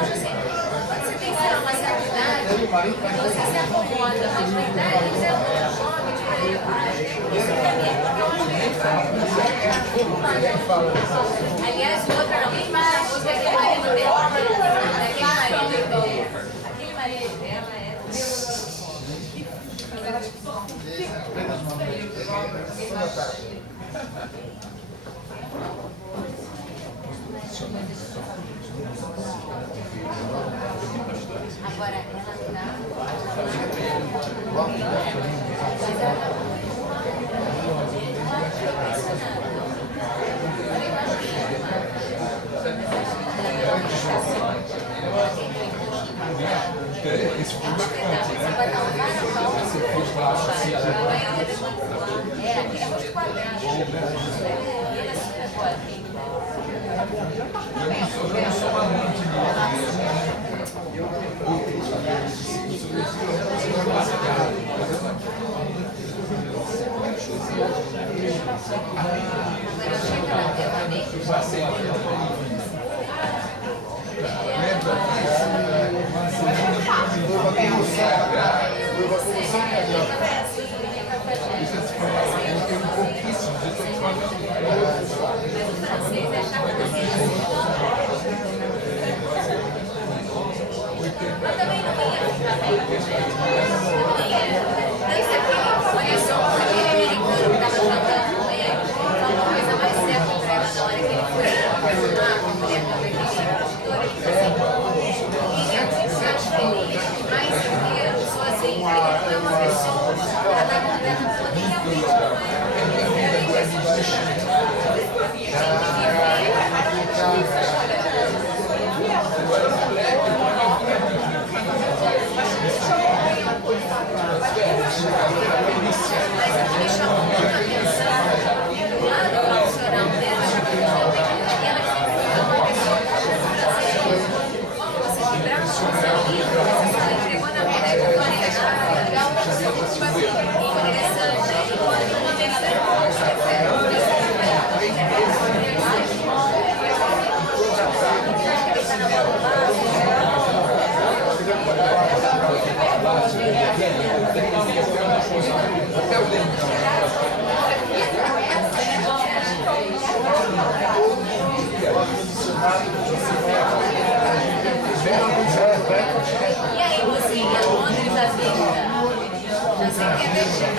acho assim, quando você tem uma certa idade, você se acomoda, mas na idade eles eram muito jovens, isso pra mim é aliás, o outro era bem maravilhoso, aquele marido dela, aquele marido dela é agora ela Isso foi bacana. Você fez lá assim, é rosto quadrado. Eu não sou amante E aí, você ia Londres à vista? Já sei que é deixar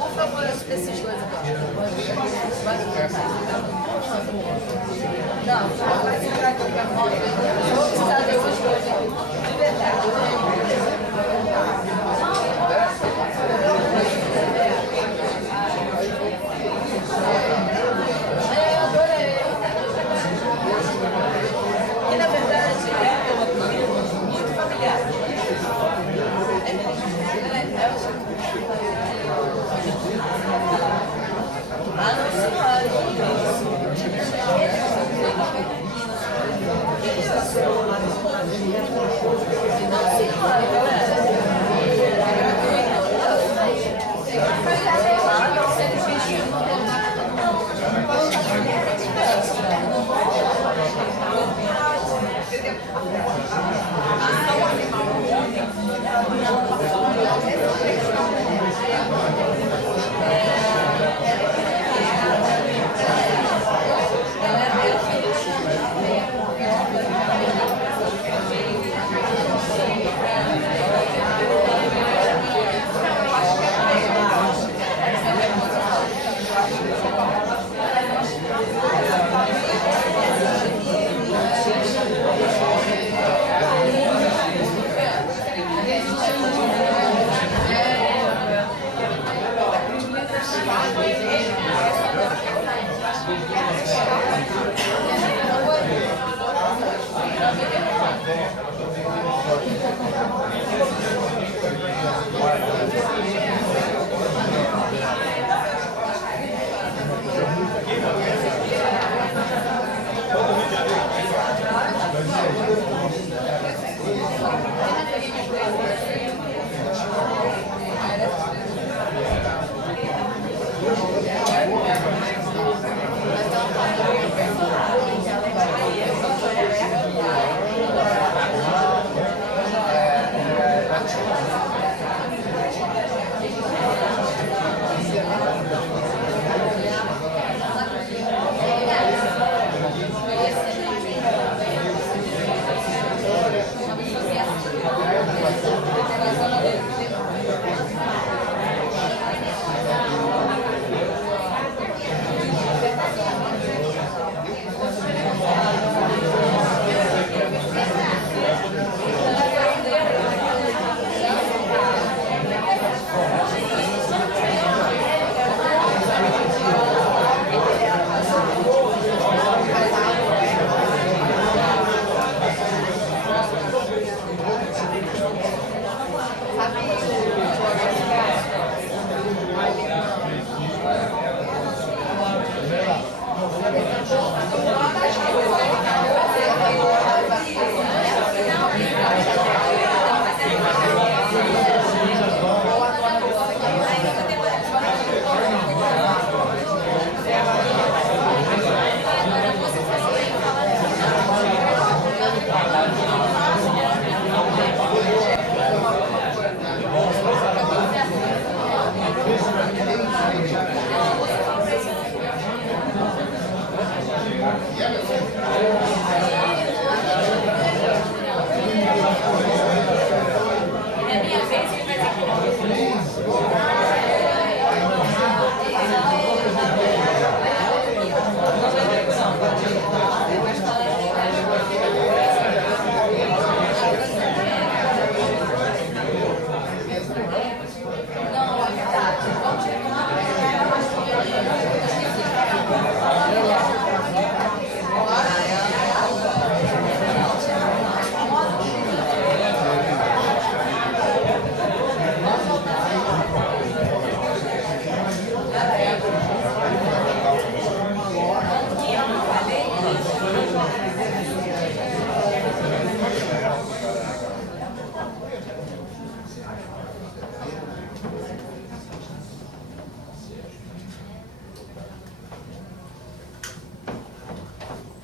Por favor, esses dois agora. Não, vai entrar aqui com a moto. Eu vou precisar de duas coisas. De verdade. Eu adorei. E na verdade é uma comida muito familiar. Ah, não, senhora,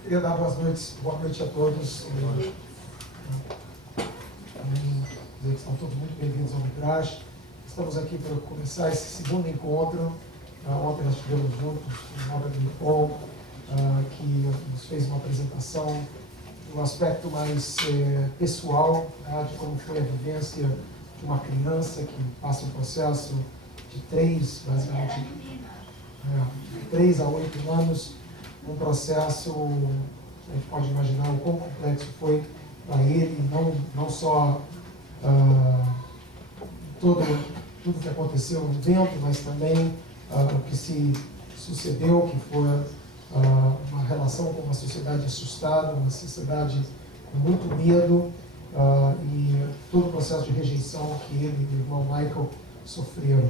Queria dar boa noite a todos. Também dizer que estão todos muito bem-vindos ao Midrash. Estamos aqui para começar esse segundo encontro. Ontem nós estivemos juntos com o Robert Meeropol, que nos fez uma apresentação do aspecto mais pessoal, de como foi a vivência de uma criança que passa um processo de 3 a 8 anos, um processo, a gente pode imaginar o quão complexo foi para ele, não só tudo que aconteceu dentro, mas também o que se sucedeu, que foi uma relação com uma sociedade assustada, uma sociedade com muito medo, e todo o processo de rejeição que ele e o irmão Michael sofreram.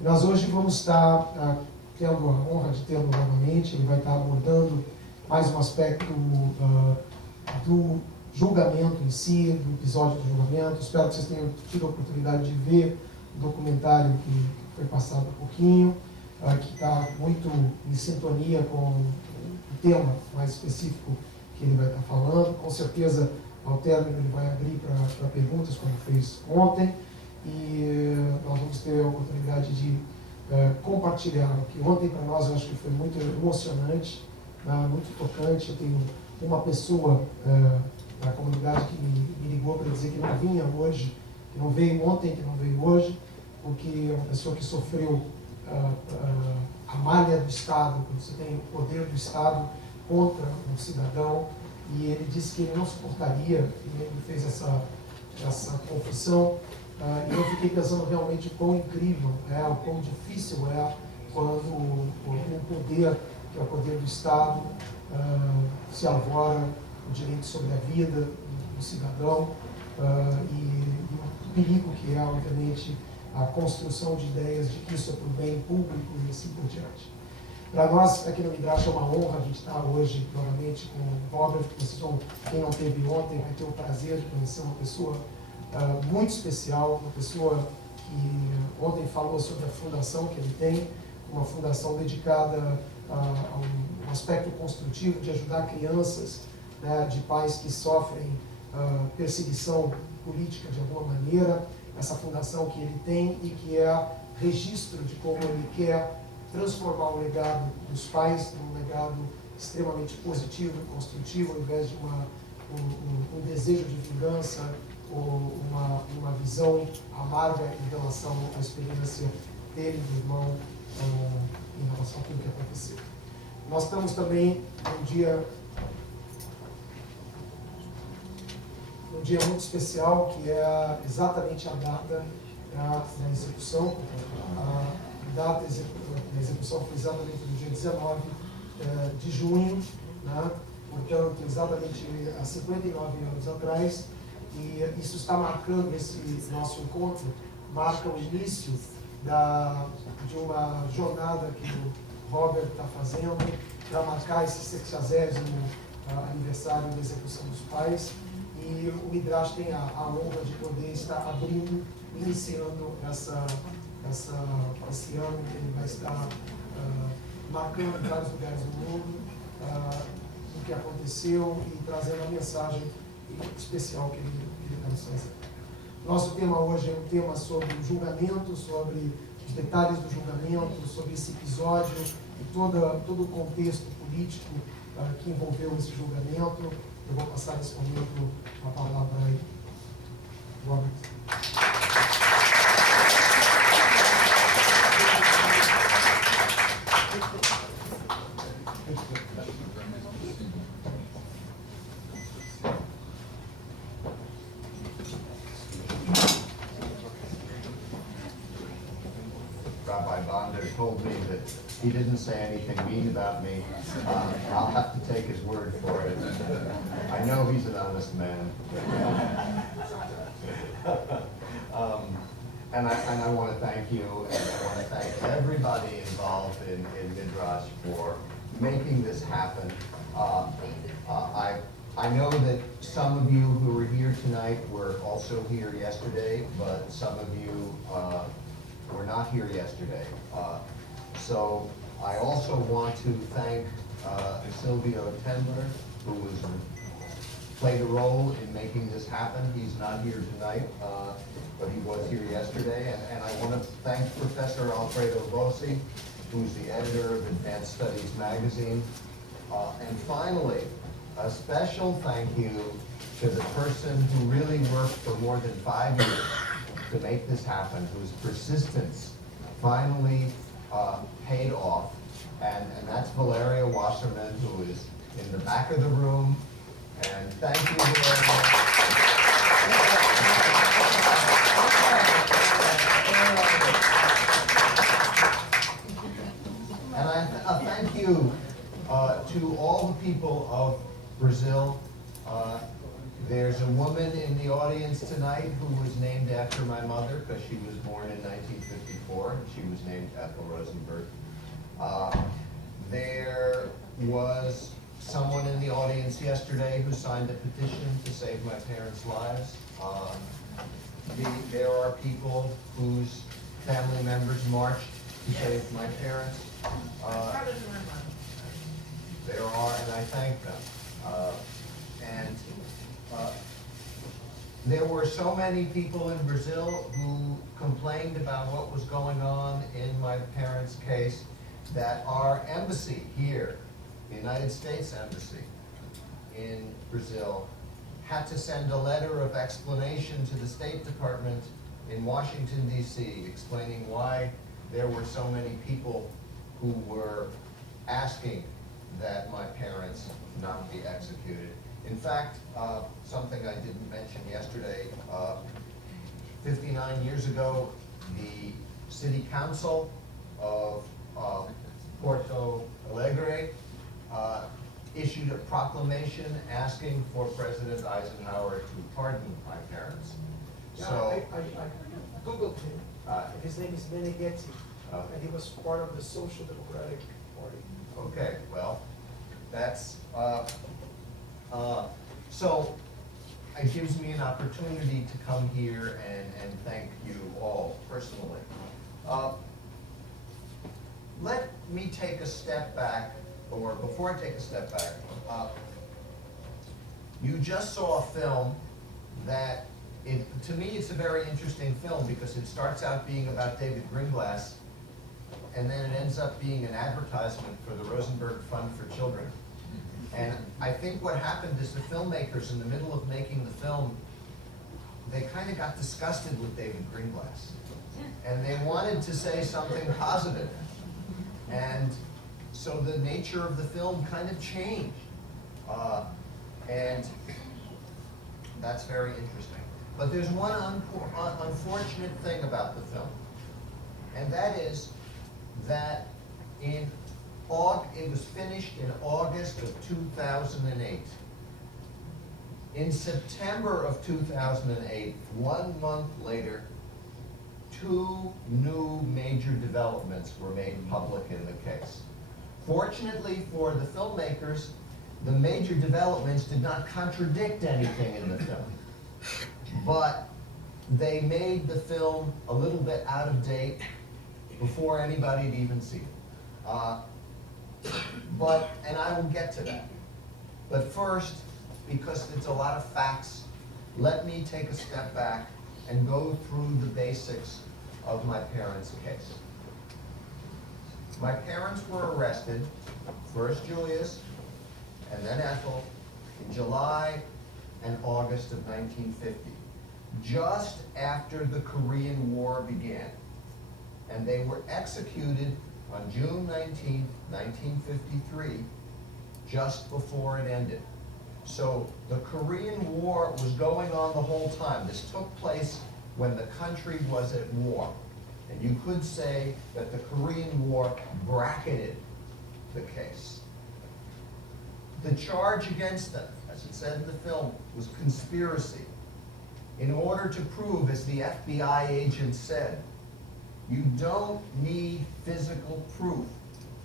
E nós hoje vamos estar tendo a honra de tê-lo novamente. Ele vai estar abordando mais um aspecto do julgamento em si, do episódio do julgamento. Espero que vocês tenham tido a oportunidade de ver o documentário que foi passado há pouquinho, que está muito em sintonia com o tema mais específico que ele vai estar falando. Com certeza, ao término, ele vai abrir para perguntas, como fez ontem, e nós vamos ter a oportunidade de compartilhar o que ontem para nós eu acho que foi muito emocionante, muito tocante. Eu tenho uma pessoa da comunidade que me ligou para dizer que não vinha hoje, que não veio ontem, que não veio hoje, porque é uma pessoa que sofreu a malha do Estado, quando você tem o poder do Estado contra um cidadão, e ele disse que ele não suportaria, e ele fez essa confissão, e eu fiquei pensando realmente o quão incrível o quão difícil quando um poder, que é o poder do Estado, se arvora o direito sobre a vida do cidadão, e o perigo que é, obviamente, a construção de ideias de que isso é para o bem público e assim por diante. Para nós, aqui no Midrash, é uma honra a gente estar hoje novamente com o Robert. Quem não teve ontem vai ter o prazer de conhecer uma pessoa muito especial, uma pessoa que ontem falou sobre a fundação que ele tem, uma fundação dedicada a um aspecto construtivo de ajudar crianças, de pais que sofrem perseguição política de alguma maneira. Essa fundação que ele tem e que é registro de como ele quer transformar o legado dos pais num legado extremamente positivo e construtivo, ao invés de um desejo de vingança ou uma visão amarga em relação à experiência dele, do irmão, em relação a tudo que aconteceu. Nós estamos também num dia muito especial, que é exatamente a data da execução. A data da execução foi exatamente no dia 19 de junho, portanto, exatamente há 59 anos atrás, e isso está marcando, esse nosso encontro, marca o início de uma jornada que o Robert está fazendo para marcar esse 60º aniversário da execução dos pais. E o Midrash tem a honra de poder estar abrindo, iniciando esse ano, que ele vai estar marcando em vários lugares do mundo o que aconteceu e trazendo a mensagem especial que ele está nos fazendo. Nosso tema hoje é um tema sobre o julgamento, sobre os detalhes do julgamento, sobre esse episódio e todo o contexto político que envolveu esse julgamento. Eu vou passar nesse momento a palavra aí. Robert. Rabbi Bonder told me that he didn't say anything mean about me. I'll have to take his word for it. I know he's an honest man. And I want to thank you, and I want to thank everybody involved in Midrash for making this happen. I know that some of you who were here tonight were also here yesterday, but some of you were not here yesterday. So I also want to thank Silvio Tendler, who played a role in making this happen. He's not here tonight, but he was here yesterday. And I want to thank Professor Alfredo Rossi, who's the editor of Advanced Studies magazine. And finally, a special thank you to the person who really worked for more than 5 years to make this happen, whose persistence finally paid off. And that's Valeria Wasserman, who is in the back of the room. And thank you very much. And a thank you to all the people of Brazil. There's a woman in the audience tonight who was named after my mother because she was born in 1954. She was named Ethel Rosenberg. There was someone in the audience yesterday who signed a petition to save my parents' lives. There are people whose family members marched to save my parents. There are, and I thank them. There were so many people in Brazil who complained about what was going on in my parents' case that our embassy here, the United States Embassy in Brazil, had to send a letter of explanation to the State Department in Washington, D.C., explaining why there were so many people who were asking that my parents not be executed. In fact, something I didn't mention yesterday, 59 years ago, the City Council of Porto Alegre issued a proclamation asking for President Eisenhower to pardon my parents. Yeah, So I Googled him. His name is Meneghetti, and he was part of the Social Democratic Party. okay, well, that's so it gives me an opportunity to come here and thank you all personally. Let me take a step back, or before I take a step back, you just saw a film that, to me, it's a very interesting film because it starts out being about David Greenglass, and then it ends up being an advertisement for the Rosenberg Fund for Children. And I think what happened is the filmmakers, in the middle of making the film, they kind of got disgusted with David Greenglass. And they wanted to say something positive. And so the nature of the film kind of changed. And that's very interesting. But there's one unfortunate thing about the film. And that is that it was finished in August of 2008. In September of 2008, 1 month later, 2 new major developments were made public in the case. Fortunately for the filmmakers, the major developments did not contradict anything in the film. But they made the film a little bit out of date before anybody had even seen it. And I will get to that. But first, because it's a lot of facts, let me take a step back and go through the basics of my parents' case. My parents were arrested, first Julius and then Ethel, in July and August of 1950, just after the Korean War began. And they were executed on June 19, 1953, just before it ended. So the Korean War was going on the whole time. This took place when the country was at war. And you could say that the Korean War bracketed the case. The charge against them, as it said in the film, was conspiracy. In order to prove, as the FBI agent said, you don't need physical proof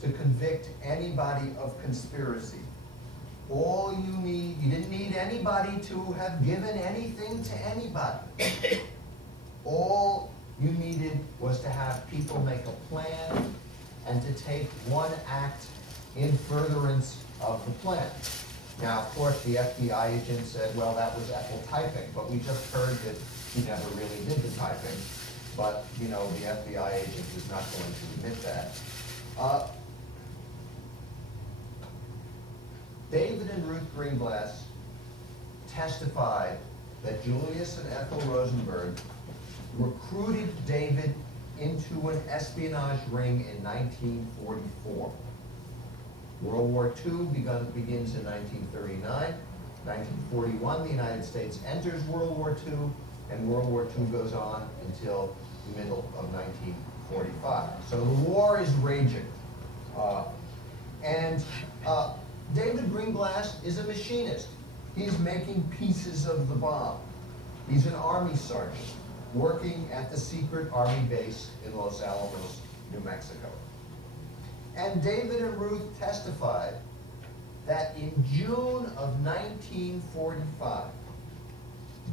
to convict anybody of conspiracy. All you didn't need anybody to have given anything to anybody. All you needed was to have people make a plan and to take one act in furtherance of the plan. Now, of course, the FBI agent said, well, that was Ethel typing, but we just heard that she never really did the typing. But, you know, the FBI agent is not going to admit that. David and Ruth Greenglass testified that Julius and Ethel Rosenberg recruited David into an espionage ring in 1944. World War II begins in 1939. 1941, the United States enters World War II, and World War II goes on until the middle of 1945. So the war is raging. David Greenglass is a machinist. He's making pieces of the bomb. He's an Army sergeant working at the secret Army base in Los Alamos, New Mexico. And David and Ruth testified that in June of 1945,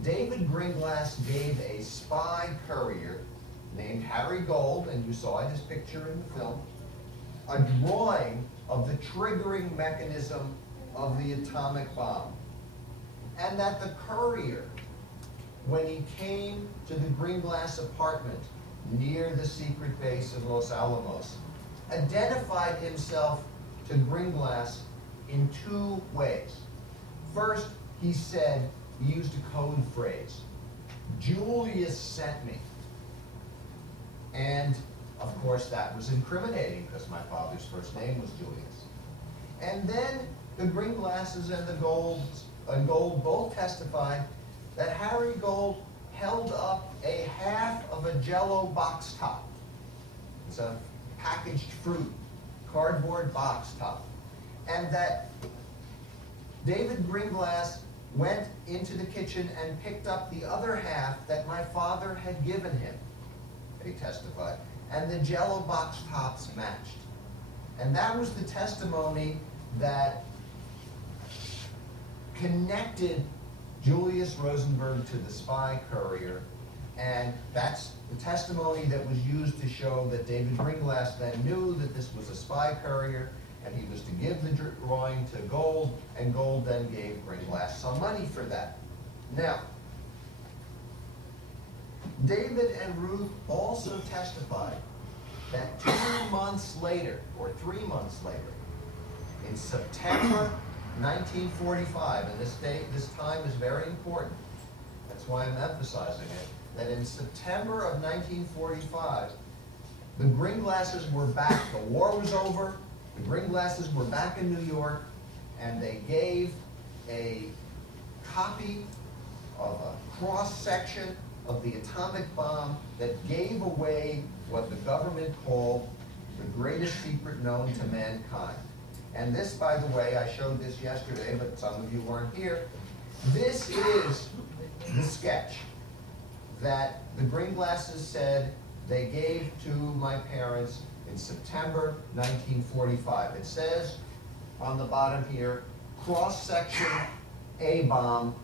David Greenglass gave a spy courier named Harry Gold, and you saw his picture in the film, a drawing of the triggering mechanism of the atomic bomb. And that the courier, when he came to the Greenglass apartment near the secret base in Los Alamos, identified himself to Greenglass in two ways. First, he said, he used a code phrase, "Julius sent me." And of course that was incriminating because my father's first name was Julius. And then the Greenglasses and the Gold both testified that Harry Gold held up a half of a Jell-O box top. It's a packaged fruit, cardboard box top. And that David Greenglass went into the kitchen and picked up the other half that my father had given him, he testified. And the Jell-O box tops matched. And that was the testimony that connected Julius Rosenberg to the spy courier, and that's the testimony that was used to show that David Greenglass then knew that this was a spy courier, and he was to give the drawing to Gold, and Gold then gave Greenglass some money for that. Now, David and Ruth also testified that 2 months later, or 3 months later, in September 1945, and this time is very important, that's why I'm emphasizing it, that in September of 1945, the Greenglasses were back. The war was over, the Greenglasses were back in New York, and they gave a copy of a cross-section of the atomic bomb that gave away what the government called the greatest secret known to mankind. And this, by the way, I showed this yesterday, but some of you weren't here. This is the sketch that the Greenglasses said they gave to my parents in September 1945. It says on the bottom here, cross-section A-bomb,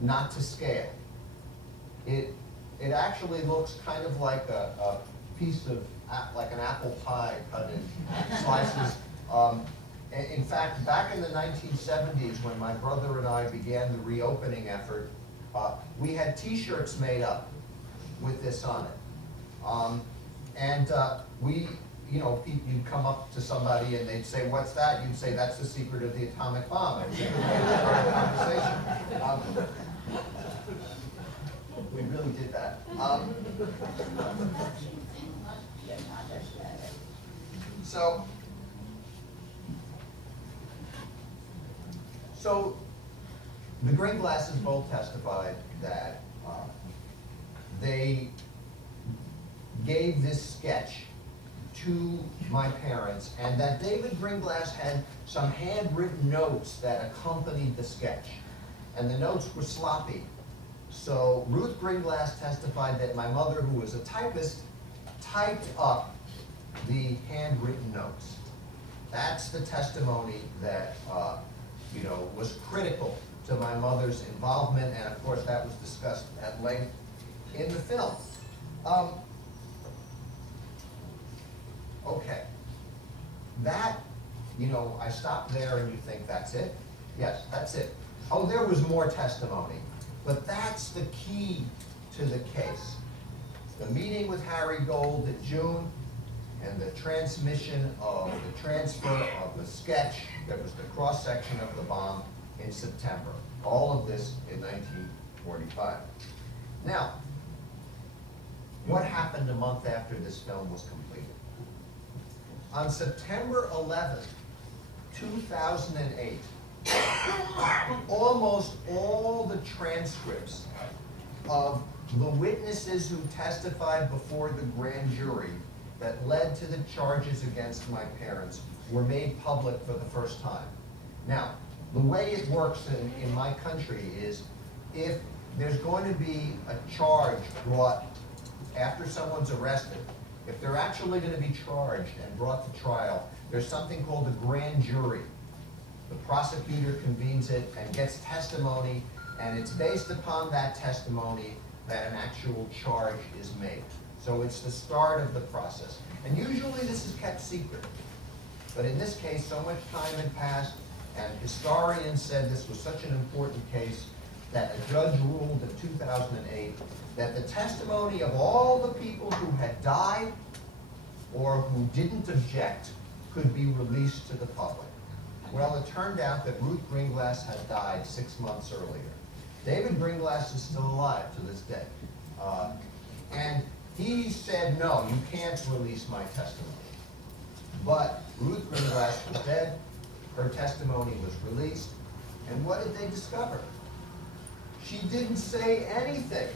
not to scale. It actually looks kind of like a piece of, like an apple pie cut in slices. In fact, back in the 1970s, when my brother and I began the reopening effort, we had T-shirts made up with this on it. You'd come up to somebody and they'd say, "What's that?" You'd say, "That's the secret of the atomic bomb." And we'd start a conversation. We really did that. So the Greenglasses both testified that they gave this sketch to my parents, and that David Greenglass had some handwritten notes that accompanied the sketch. And the notes were sloppy. So Ruth Greenglass testified that my mother, who was a typist, typed up the handwritten notes. That's the testimony that was critical to my mother's involvement, and of course that was discussed at length in the film. Okay, that I stopped there and you think that's it? Yes, that's it. Oh, there was more testimony. But that's the key to the case. The meeting with Harry Gold in June and the transmission of the transfer of the sketch that was the cross-section of the bomb in September. All of this in 1945. Now, what happened a month after this film was completed? On September 11th, 2008, almost all the transcripts of the witnesses who testified before the grand jury that led to the charges against my parents were made public for the first time. Now, the way it works in my country is if there's going to be a charge brought after someone's arrested, if they're actually going to be charged and brought to trial, there's something called a grand jury. The prosecutor convenes it and gets testimony, and it's based upon that testimony that an actual charge is made. So it's the start of the process. And usually this is kept secret. But in this case, so much time had passed, and historians said this was such an important case that a judge ruled in 2008 that the testimony of all the people who had died or who didn't object could be released to the public. Well, it turned out that Ruth Greenglass had died 6 months earlier. David Greenglass is still alive to this day. And he said, no, you can't release my testimony. But Ruth Greenglass was dead, her testimony was released, and what did they discover? She didn't say anything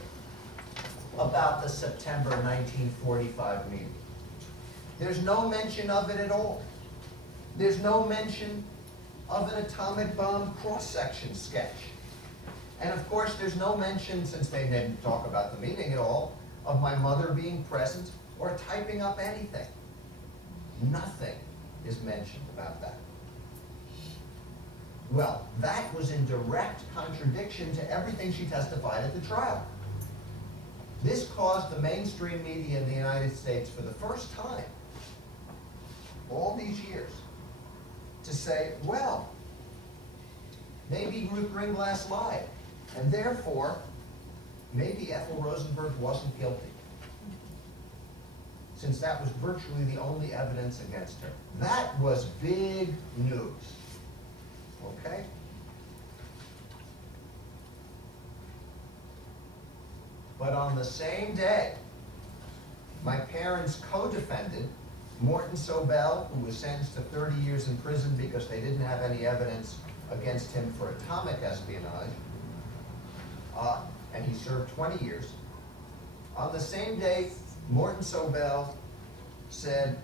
about the September 1945 meeting. There's no mention of it at all. There's no mention of an atomic bomb cross-section sketch. And of course, there's no mention, since they didn't talk about the meeting at all, of my mother being present or typing up anything. Nothing is mentioned about that. Well, that was in direct contradiction to everything she testified at the trial. This caused the mainstream media in the United States for the first time, all these years, to say, well, maybe Ruth Greenglass lied, and therefore, maybe Ethel Rosenberg wasn't guilty, since that was virtually the only evidence against her. That was big news, okay? But on the same day, my parents' co-defendant, Morton Sobel, who was sentenced to 30 years in prison because they didn't have any evidence against him for atomic espionage, and he served 20 years. On the same day, Morton Sobel said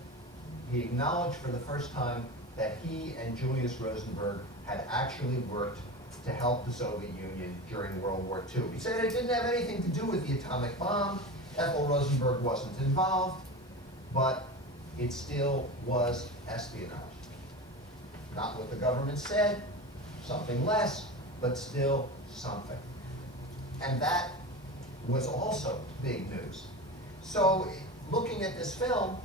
he acknowledged for the first time that he and Julius Rosenberg had actually worked to help the Soviet Union during World War II. He said it didn't have anything to do with the atomic bomb. Ethel Rosenberg wasn't involved, but it still was espionage. Not what the government said, something less, but still something. And that was also big news. So, looking at this film,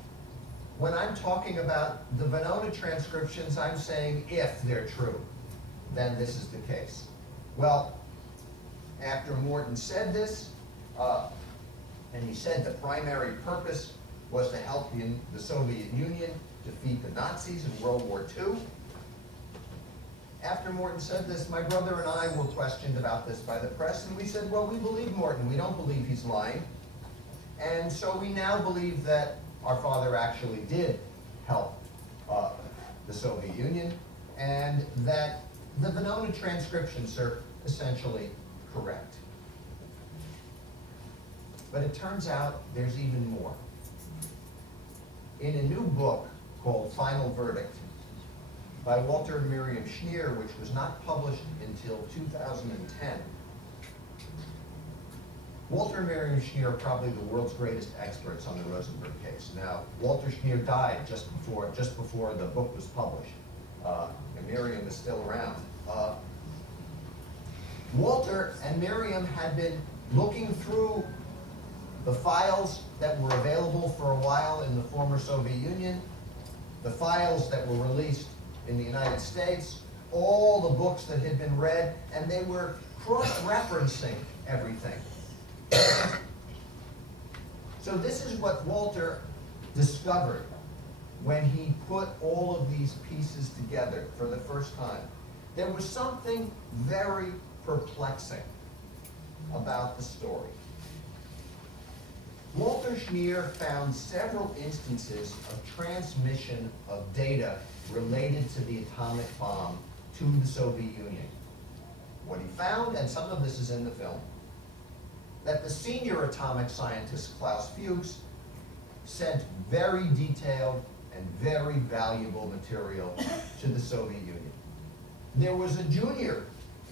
when I'm talking about the Venona transcriptions, I'm saying if they're true, then this is the case. Well, after Morton said this, and he said the primary purpose was to help the Soviet Union defeat the Nazis in World War II. After Morton said this, my brother and I were questioned about this by the press, and we said, well, we believe Morton. We don't believe he's lying. And so we now believe that our father actually did help the Soviet Union, and that the Venona transcriptions are essentially correct. But it turns out there's even more. In a new book called Final Verdict by Walter and Miriam Schneer, which was not published until 2010, Walter and Miriam Schneer are probably the world's greatest experts on the Rosenberg case. Now, Walter Schneer died just before the book was published, and Miriam is still around. Walter and Miriam had been looking through the files that were available for a while in the former Soviet Union, the files that were released in the United States, all the books that had been read, and they were cross-referencing everything. So this is what Walter discovered when he put all of these pieces together for the first time. There was something very perplexing about the story. Walter Schneer found several instances of transmission of data related to the atomic bomb to the Soviet Union. What he found, and some of this is in the film, that the senior atomic scientist Klaus Fuchs sent very detailed and very valuable material to the Soviet Union. There was a junior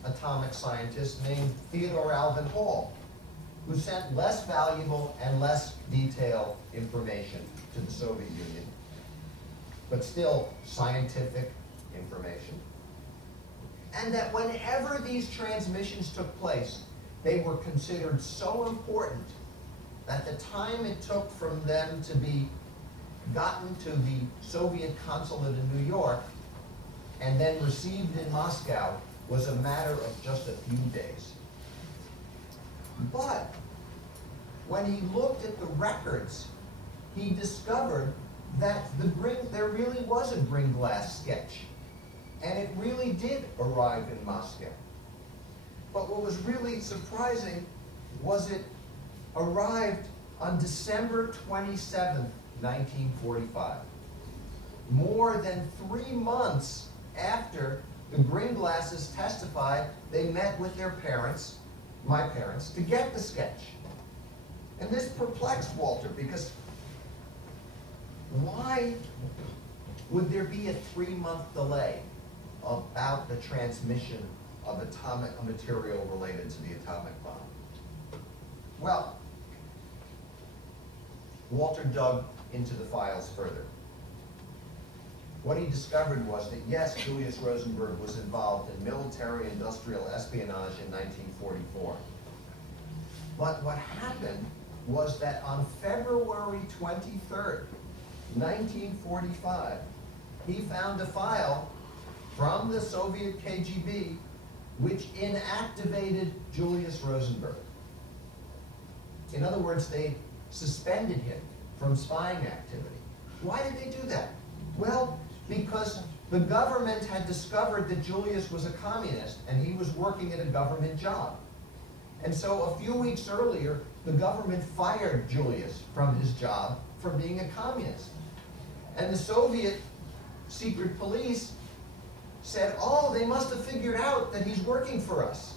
atomic scientist named Theodore Alvin Hall, who sent less valuable and less detailed information to the Soviet Union, but still scientific information. And that whenever these transmissions took place, they were considered so important that the time it took from them to be gotten to the Soviet consulate in New York and then received in Moscow was a matter of just a few days. But when he looked at the records, he discovered that there really was a green glass sketch, and it really did arrive in Moscow. But what was really surprising was it arrived on December 27th, 1945. More than 3 months after the Gringlasses testified, they met with their parents, my parents, to get the sketch. And this perplexed Walter, because why would there be a 3-month delay about the transmission of atomic material related to the atomic bomb? Well, Walter dug into the files further. What he discovered was that, yes, Julius Rosenberg was involved in military-industrial espionage in 1944. But what happened was that on February 23rd, 1945, he found a file from the Soviet KGB which inactivated Julius Rosenberg. In other words, they suspended him from spying activity. Why did they do that? Well, because the government had discovered that Julius was a communist and he was working at a government job. And so a few weeks earlier, the government fired Julius from his job for being a communist. And the Soviet secret police said, oh, they must have figured out that he's working for us.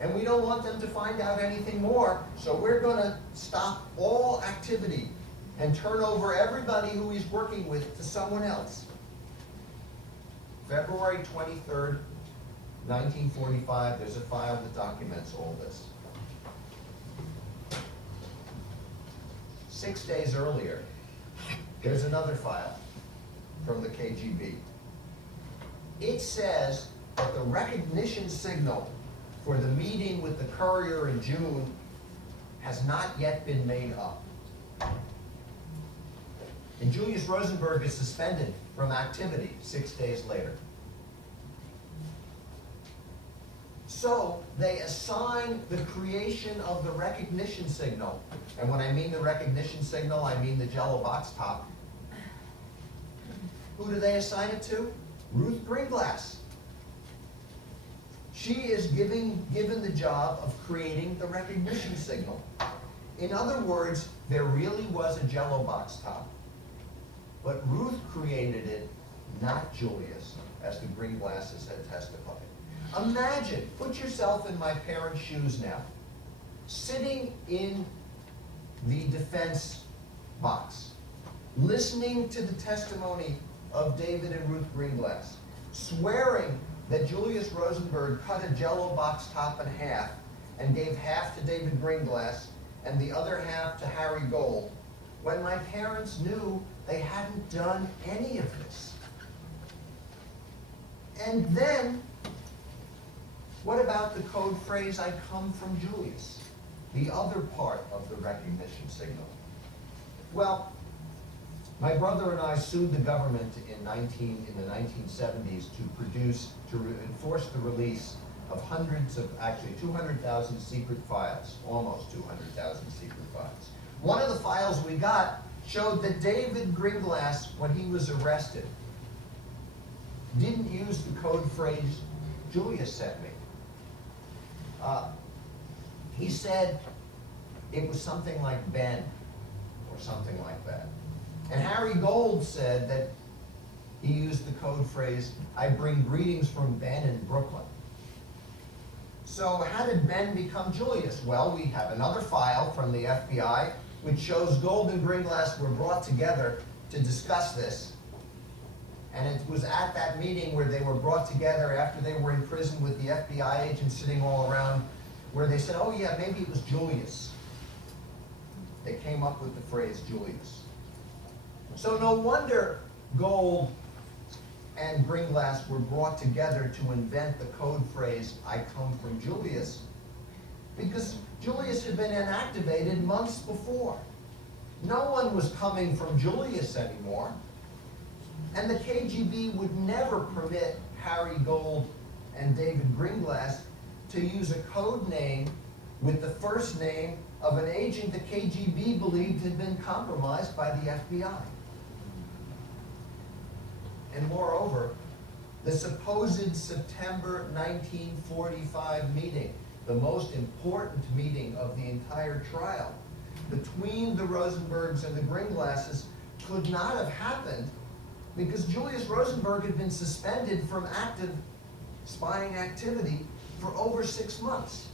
And we don't want them to find out anything more, so we're going to stop all activity and turn over everybody who he's working with to someone else. February 23rd, 1945, there's a file that documents all this. 6 days earlier, there's another file from the KGB. It says that the recognition signal for the meeting with the courier in June has not yet been made up. And Julius Rosenberg is suspended from activity 6 days later. So they assign the creation of the recognition signal. And when I mean the recognition signal, I mean the Jello box top. Who do they assign it to? Ruth Greenglass. She is given the job of creating the recognition signal. In other words, there really was a Jello box top. But Ruth created it, not Julius, as the Greenglasses had testified. Imagine, put yourself in my parents' shoes now, sitting in the defense box, listening to the testimony of David and Ruth Greenglass, swearing that Julius Rosenberg cut a Jello box top in half and gave half to David Greenglass and the other half to Harry Gold, when my parents knew they hadn't done any of this. And then, what about the code phrase, I come from Julius, the other part of the recognition signal? Well, My brother and I sued the government in the 1970s to enforce the release of actually 200,000 secret files, almost 200,000 secret files. One of the files we got showed that David Greenglass, when he was arrested, didn't use the code phrase Julius sent me. He said it was something like Ben, or something like that. And Harry Gold said that he used the code phrase, I bring greetings from Ben in Brooklyn. So how did Ben become Julius? Well, we have another file from the FBI which shows Gold and Greenglass were brought together to discuss this. And it was at that meeting where they were brought together after they were in prison with the FBI agents sitting all around, where they said, oh yeah, maybe it was Julius. They came up with the phrase Julius. So no wonder Gold and Greenglass were brought together to invent the code phrase, I come from Julius, because Julius had been inactivated months before. No one was coming from Julius anymore. And the KGB would never permit Harry Gold and David Greenglass to use a code name with the first name of an agent the KGB believed had been compromised by the FBI. And moreover, the supposed September 1945 meeting, the most important meeting of the entire trial, between the Rosenbergs and the Greenglasses could not have happened because Julius Rosenberg had been suspended from active spying activity for over 6 months.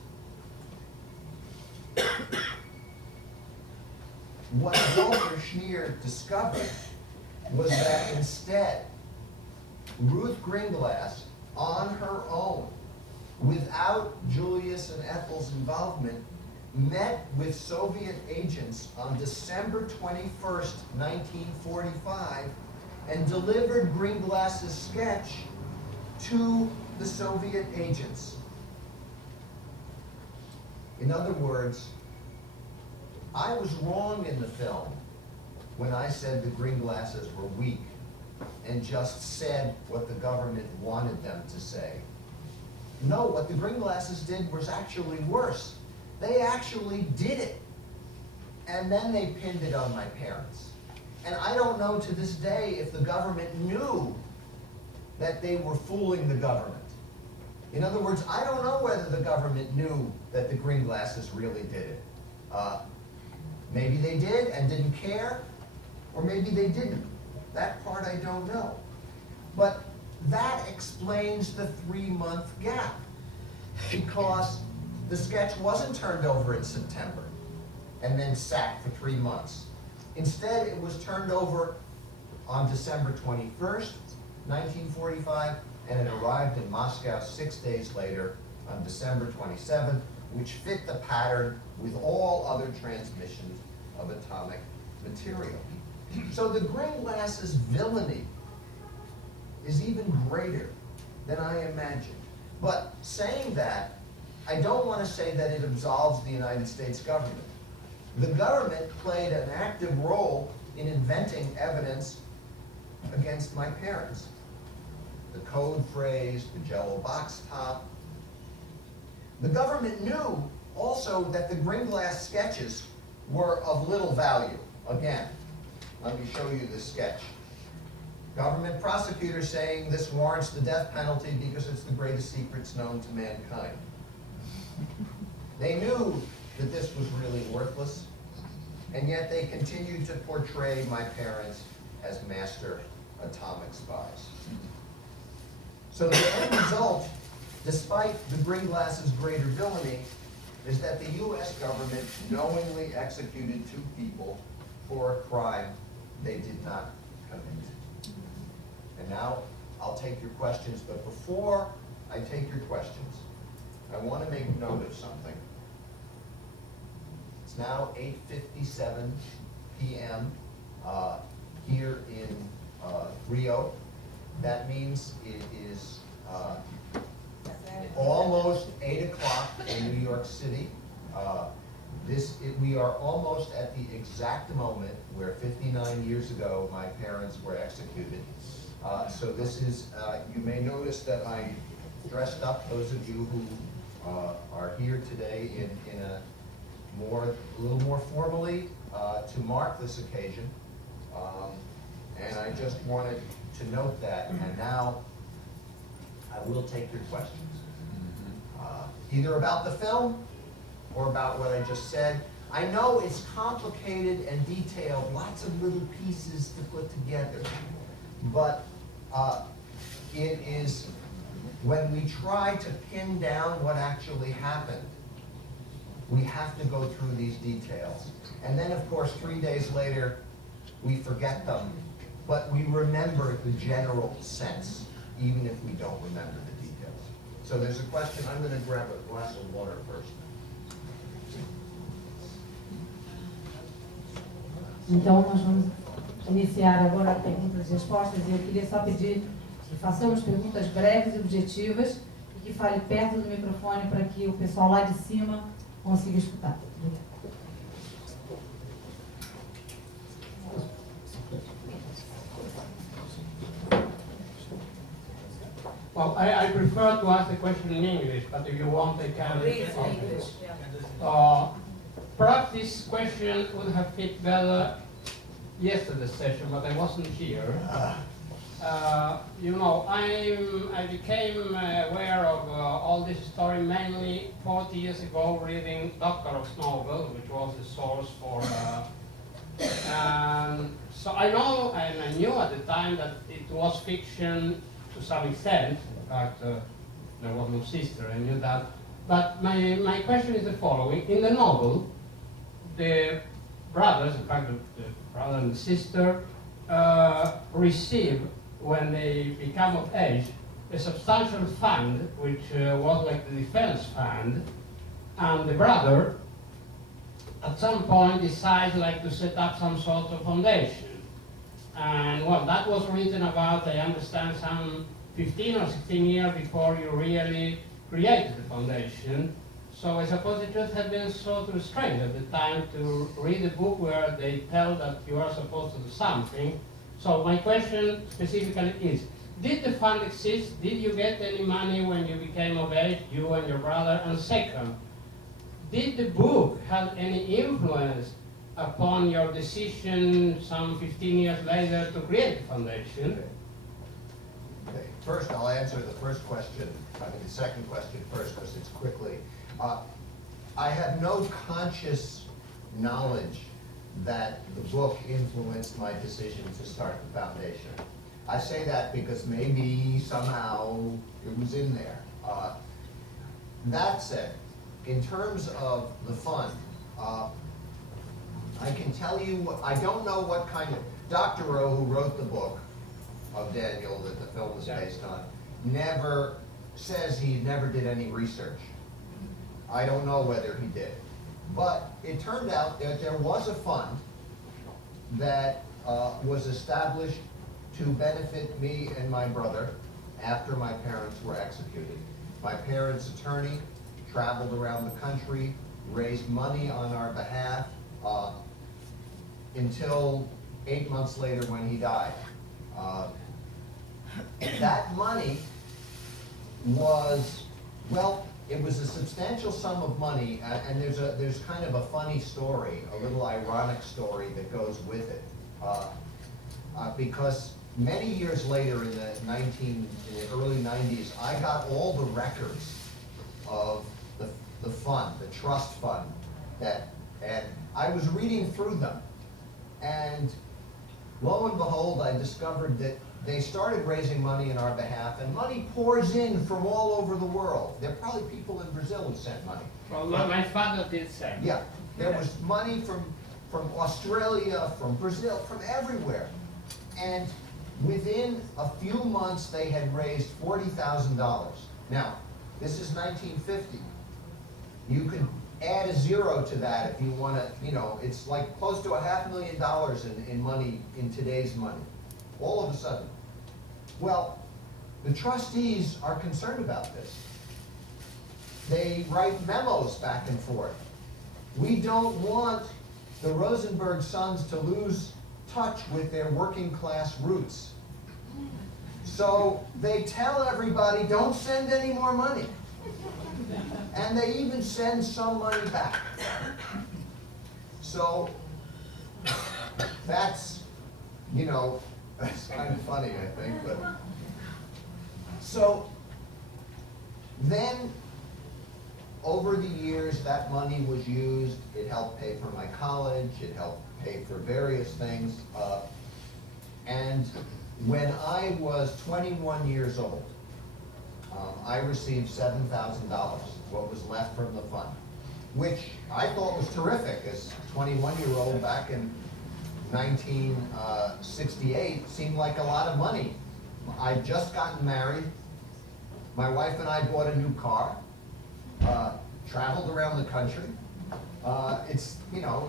What Walter Schneer discovered was that instead, Ruth Greenglass, on her own, without Julius and Ethel's involvement, met with Soviet agents on December 21st, 1945, and delivered Greenglass's sketch to the Soviet agents. In other words, I was wrong in the film when I said the Greenglasses were weak and just said what the government wanted them to say. No, what the Greenglasses did was actually worse. They actually did it. And then they pinned it on my parents. And I don't know to this day if the government knew that they were fooling the government. In other words, I don't know whether the government knew that the Greenglasses really did it. Maybe they did and didn't care, or maybe they didn't. That part I don't know. But that explains the 3-month gap, because the sketch wasn't turned over in September and then sat for 3 months. Instead, it was turned over on December 21st, 1945, and it arrived in Moscow 6 days later on December 27th, which fit the pattern with all other transmissions of atomic material. So the Greenglass's villainy is even greater than I imagined. But saying that, I don't want to say that it absolves the United States government. The government played an active role in inventing evidence against my parents. The code phrase, the Jello box top. The government knew also that the Greenglass sketches were of little value. Again, let me show you this sketch. Government prosecutor saying this warrants the death penalty because it's the greatest secrets known to mankind. They knew that this was really worthless, and yet they continued to portray my parents as master atomic spies. So the end result, despite the Greenglass's greater villainy, is that the U.S. government knowingly executed 2 people for a crime they did not commit. And now I'll take your questions, but before I take your questions, I want to make note of something. It's now 8:57 p.m. Here in Rio. That means it is almost 8 o'clock in New York City. we are almost at the exact moment where 59 years ago my parents were executed. So this is, you may notice that I dressed up, those of you who are here today in a little more formally to mark this occasion. And I just wanted to note that, and now I will take your questions. Either about the film or about what I just said. I know it's complicated and detailed, lots of little pieces to put together, but it is, when we try to pin down what actually happened, we have to go through these details. And then, of course, 3 days later, we forget them, but we remember the general sense, even if we don't remember the details. So there's a question. I'm going to grab a glass of water first. Então, nós vamos iniciar agora perguntas e respostas, e eu queria só pedir que façamos perguntas breves e objetivas e que fale perto do microfone para que o pessoal lá de cima consiga escutar. Well, I prefer to ask the question in English, but if you want, I can. Please, English. Perhaps this question would have fit better yesterday's session, but I wasn't here. You know, I became aware of all this story mainly 40 years ago, reading Doctor's novel, which was the source for. So I know, and I knew at the time that it was fiction to some extent. In fact, there was no sister, I knew that. But my question is the following. In the novel, the brothers, in fact, the brother and the sister, receive, when they become of age, a substantial fund, which was like the defense fund, and the brother, at some point, decides like to set up some sort of foundation. And well, that was written about, I understand, some 15 or 16 years before you really created the foundation. So I suppose it just had been sort of strange at the time to read a book where they tell that you are supposed to do something. So my question specifically is, did the fund exist? Did you get any money when you became of age, you and your brother? And second, did the book have any influence upon your decision some 15 years later to create the foundation? Okay. First, I'll answer the first question, the second question first, because it's quickly. I have no conscious knowledge that the book influenced my decision to start the foundation. I say that because maybe somehow it was in there. That said, in terms of the fund, I can tell you, I don't know what kind of, Dr. Rowe, who wrote the book of Daniel that the film is based on, never says he never did any research. I don't know whether he did. But it turned out that there was a fund that was established to benefit me and my brother after my parents were executed. My parents' attorney traveled around the country, raised money on our behalf until 8 months later when he died. That money was, well, it was a substantial sum of money, and there's kind of a funny story, a little ironic story that goes with it. Because many years later in the early 90s, I got all the records of the fund, the trust fund, and I was reading through them. And lo and behold, I discovered that they started raising money on our behalf, and money pours in from all over the world. There are probably people in Brazil who sent money. Well, my father did send. Yeah, there was money from Australia, from Brazil, from everywhere. And within a few months, they had raised $40,000. Now, this is 1950. You can add a zero to that if you want to, you know, it's like close to $500,000 in money, in today's money, all of a sudden. Well, the trustees are concerned about this. They write memos back and forth. We don't want the Rosenberg sons to lose touch with their working class roots. So they tell everybody, don't send any more money. And they even send some money back. So that's, you know, that's kind of funny, I think. But so then, over the years, that money was used. It helped pay for my college. It helped pay for various things. And when I was 21 years old, I received $7,000, what was left from the fund, which I thought was terrific as a 21-year-old back in 1968. Seemed like a lot of money. I'd just gotten married. My wife and I bought a new car, traveled around the country. It's, you know,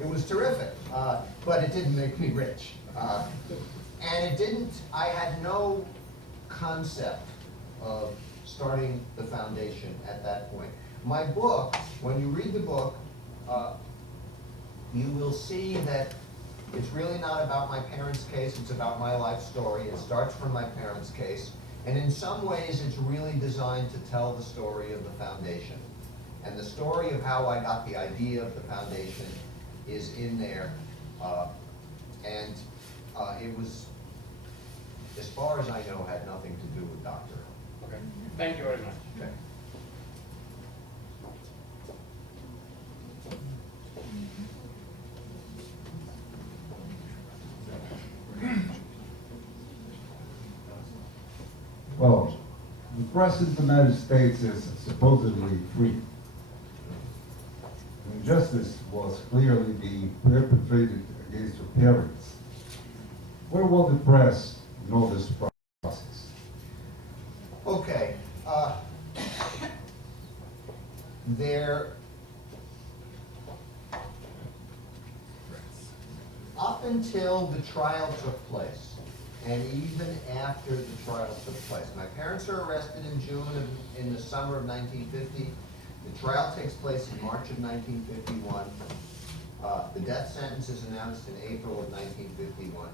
it was terrific, but it didn't make me rich. And it didn't, I had no concept of starting the foundation at that point. My book, when you read the book, you will see that it's really not about my parents' case, it's about my life story. It starts from my parents' case. And in some ways, it's really designed to tell the story of the foundation. And the story of how I got the idea of the foundation is in there. It was, as far as I know, had nothing to do with Dr. Okay. Thank you very much. Okay. Well, the press in the United States is supposedly free. Injustice was clearly being perpetrated against your parents. Where will the press know this process? Okay. Up until the trial took place, and even after the trial took place. My parents are arrested in in the summer of 1950. The trial takes place in March of 1951. The death sentence is announced in April of 1951.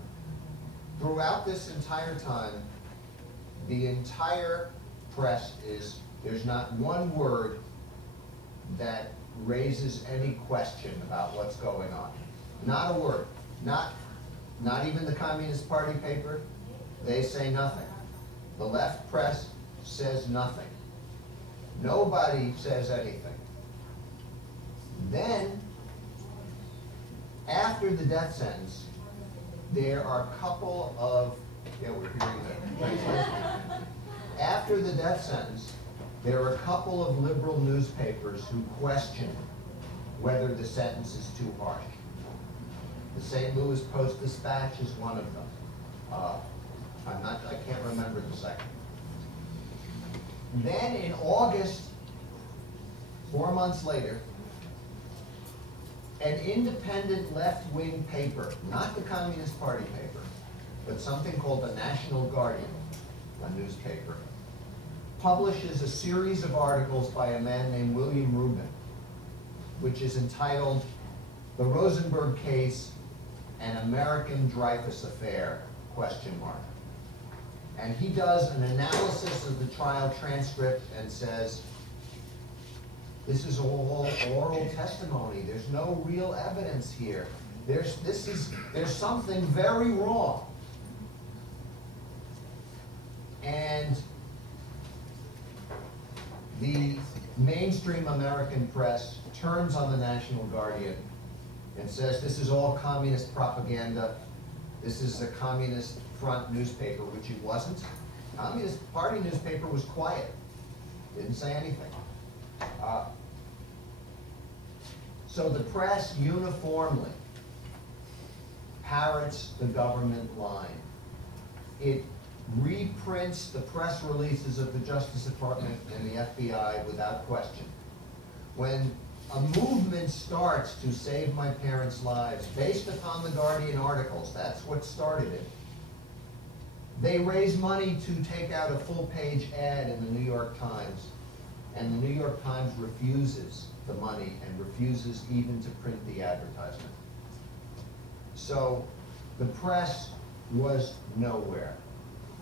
Throughout this entire time, the entire press there's not one word that raises any question about what's going on. Not a word. Not even the Communist Party paper. They say nothing. The left press says nothing. Nobody says anything. Then, after the death sentence, there are a couple of, we're hearing that. After the death sentence, there are a couple of liberal newspapers who question whether the sentence is too harsh. The St. Louis Post-Dispatch is one of them. I can't remember the second. Then in August, 4 months later, an independent left-wing paper, not the Communist Party paper, but something called the National Guardian, a newspaper, publishes a series of articles by a man named William Rubin, which is entitled "The Rosenberg Case, an American Dreyfus Affair, ? And he does an analysis of the trial transcript and says, this is all oral testimony. There's no real evidence here. There's something very wrong. And the mainstream American press turns on the National Guardian and says this is all communist propaganda. This is a communist front newspaper, which it wasn't. Communist Party newspaper was quiet. Didn't say anything. So the press uniformly parrots the government line. It reprints the press releases of the Justice Department and the FBI without question. When a movement starts to save my parents' lives based upon the Guardian articles, that's what started it. They raise money to take out a full-page ad in the New York Times, and the New York Times refuses the money and refuses even to print the advertisement. So the press was nowhere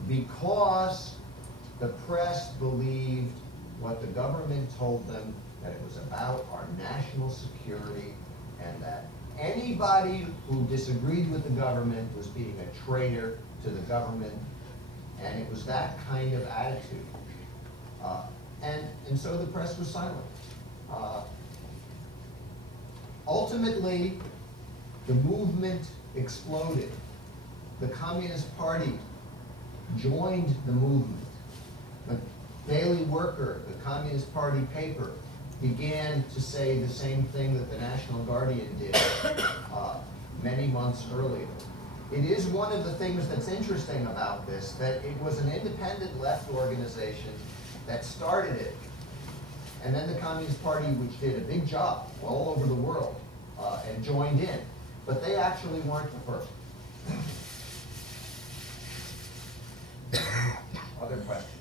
because the press believed what the government told them, that it was about our national security, and that anybody who disagreed with the government was being a traitor to the government, and it was that kind of attitude. And so the press was silent. Ultimately, the movement exploded. The Communist Party joined the movement. The Daily Worker, the Communist Party paper, began to say the same thing that the National Guardian did many months earlier. It is one of the things that's interesting about this, that it was an independent left organization that started it, and then the Communist Party, which did a big job all over the world, and joined in. But they actually weren't the first. Other questions?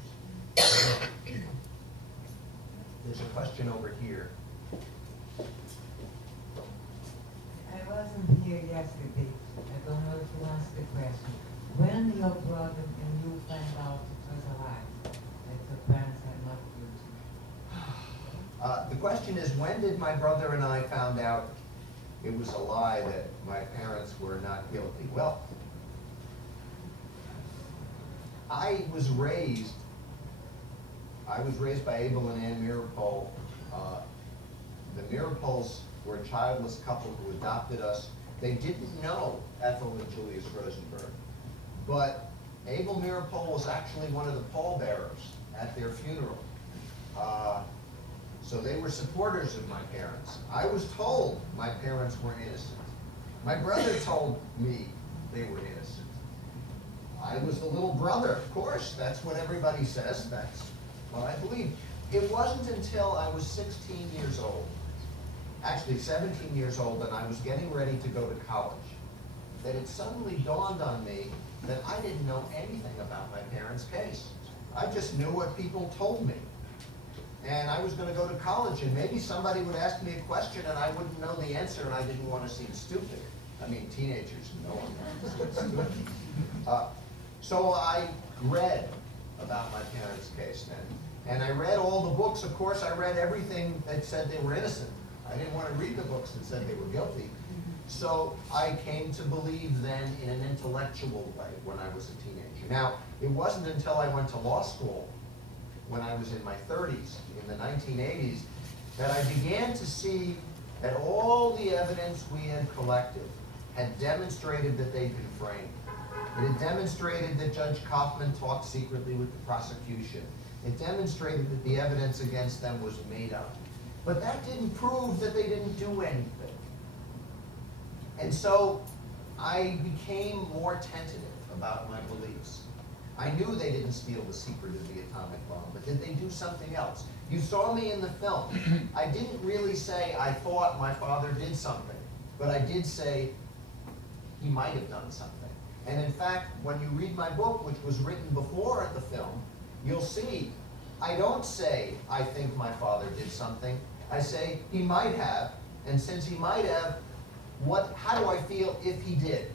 There's a question over here. I wasn't here yesterday. I don't know if you answered the question. When your brother and you found out it was a lie, that your parents had not killed you? The question is, when did my brother and I found out it was a lie that my parents were not guilty? Well, I was raised by Ethel and Ann Meeropol. The Meeropols were a childless couple who adopted us. They didn't know Ethel and Julius Rosenberg, but Ethel Meeropol was actually one of the pallbearers at their funeral. So they were supporters of my parents. I was told my parents were innocent. My brother told me they were innocent. I was the little brother, of course. That's what everybody says. That's what I believe. It wasn't until I was 16 years old, actually 17 years old, and I was getting ready to go to college, that it suddenly dawned on me that I didn't know anything about my parents' case. I just knew what people told me. And I was going to go to college, and maybe somebody would ask me a question and I wouldn't know the answer, and I didn't want to seem stupid. I mean, teenagers, no one wants to seem stupid. So I read about my parents' case then. And I read all the books. Of course, I read everything that said they were innocent. I didn't want to read the books that said they were guilty. So I came to believe then in an intellectual way when I was a teenager. Now, it wasn't until I went to law school when I was in my 30s, in the 1980s, that I began to see that all the evidence we had collected had demonstrated that they'd been framed. It had demonstrated that Judge Kaufman talked secretly with the prosecution. It demonstrated that the evidence against them was made up. But that didn't prove that they didn't do anything. And so I became more tentative about my beliefs. I knew they didn't steal the secret of the atomic bomb, but did they do something else? You saw me in the film. I didn't really say I thought my father did something, but I did say he might have done something. And in fact, when you read my book, which was written before the film, you'll see I don't say I think my father did something. I say he might have, and since he might have, how do I feel if he did?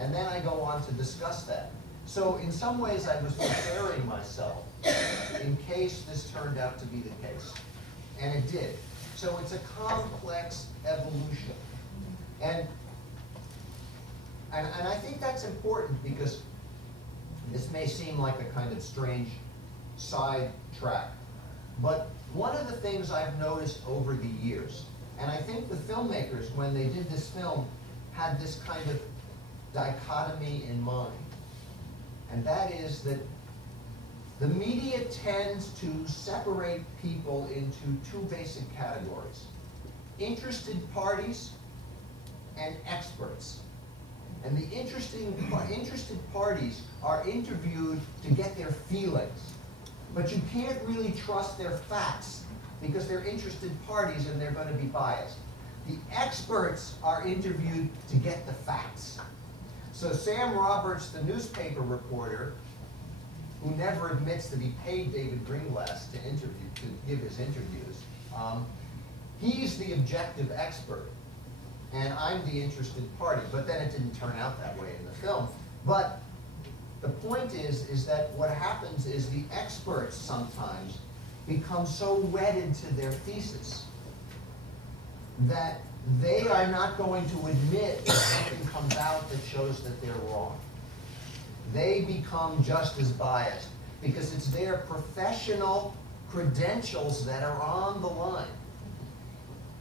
And then I go on to discuss that. So in some ways I was preparing myself in case this turned out to be the case. And it did. So it's a complex evolution. And I think that's important because this may seem like a kind of strange side track. But one of the things I've noticed over the years, and I think the filmmakers, when they did this film, had this kind of dichotomy in mind. And that is that the media tends to separate people into two basic categories: interested parties and experts. And the interested parties are interviewed to get their feelings. But you can't really trust their facts because they're interested parties and they're going to be biased. The experts are interviewed to get the facts. So Sam Roberts, the newspaper reporter, who never admits that he paid David Greenglass to give his interviews. He's the objective expert, and I'm the interested party. But then it didn't turn out that way in the film. But the point is that what happens is the experts sometimes become so wedded to their thesis that they are not going to admit that something comes out that shows that they're wrong. They become just as biased because it's their professional credentials that are on the line.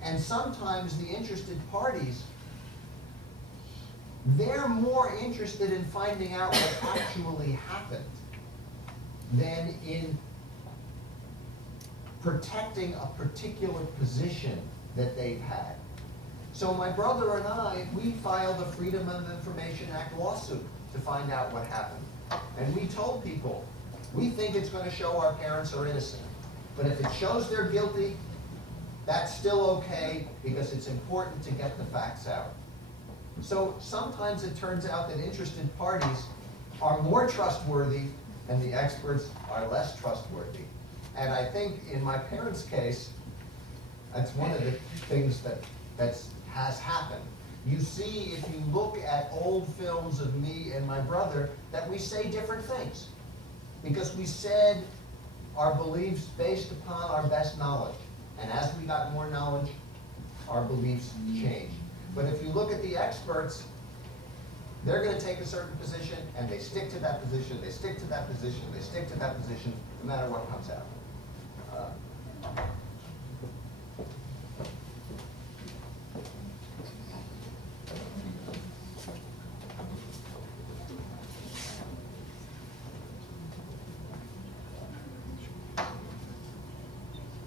And sometimes the interested parties, they're more interested in finding out what actually happened than in protecting a particular position that they've had. So my brother and I, we filed a Freedom of Information Act lawsuit to find out what happened. And we told people, we think it's going to show our parents are innocent. But if it shows they're guilty, that's still okay because it's important to get the facts out. So sometimes it turns out that interested parties are more trustworthy and the experts are less trustworthy. And I think in my parents' case, that's one of the things that has happened. You see, if you look at old films of me and my brother, that we say different things. Because we said our beliefs based upon our best knowledge. And as we got more knowledge, our beliefs changed. But if you look at the experts, they're going to take a certain position, and they stick to that position, they stick to that position, they stick to that position, no matter what comes out.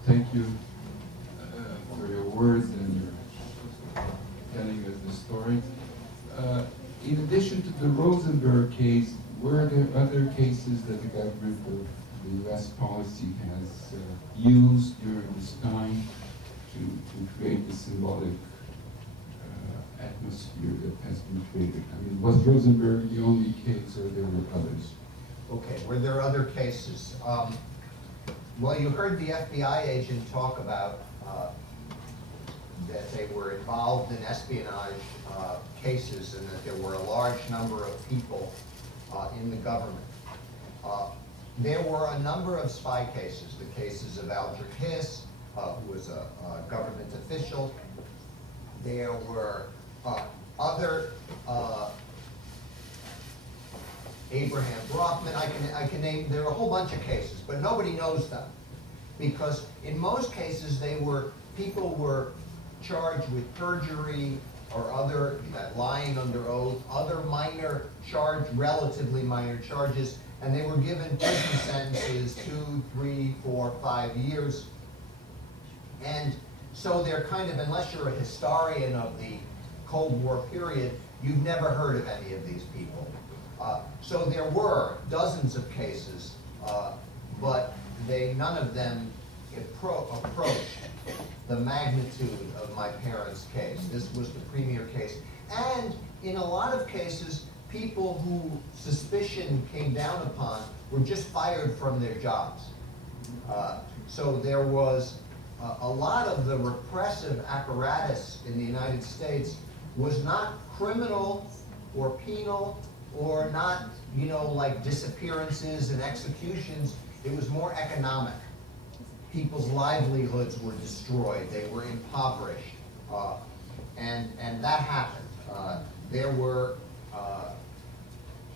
Thank you for your words and your telling us the story. In addition to the Rosenberg case, were there other cases that the government of the U.S. policy has used during this time to create the symbolic atmosphere that has been created? I mean, was Rosenberg the only case, or there were others? Okay, were there other cases? Well, you heard the FBI agent talk about that they were involved in espionage cases and that there were a large number of people in the government. There were a number of spy cases, the cases of Aldrich Hiss, who was a government official. There were other Abraham Brockman, I can name, there are a whole bunch of cases, but nobody knows them. Because in most cases, people were charged with perjury or other, lying under oath, other minor relatively minor charges, and they were given prison sentences, 2, 3, 4, 5 years. And so they're kind of, unless you're a historian of the Cold War period, you've never heard of any of these people. So there were dozens of cases, but none of them approached the magnitude of my parents' case. This was the premier case. And in a lot of cases, people who suspicion came down upon were just fired from their jobs. So there was a lot of the repressive apparatus in the United States was not criminal or penal or not, like disappearances and executions. It was more economic. People's livelihoods were destroyed. They were impoverished. And that happened. There were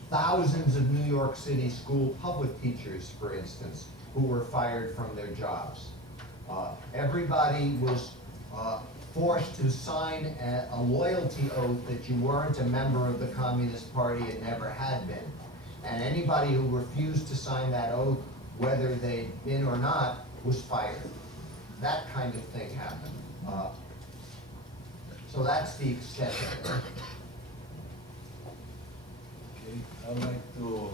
thousands of New York City school public teachers, for instance, who were fired from their jobs. Everybody was forced to sign a loyalty oath that you weren't a member of the Communist Party and never had been. And anybody who refused to sign that oath, whether they'd been or not, was fired. That kind of thing happened. So that's the extent of it. Okay. I'd like to,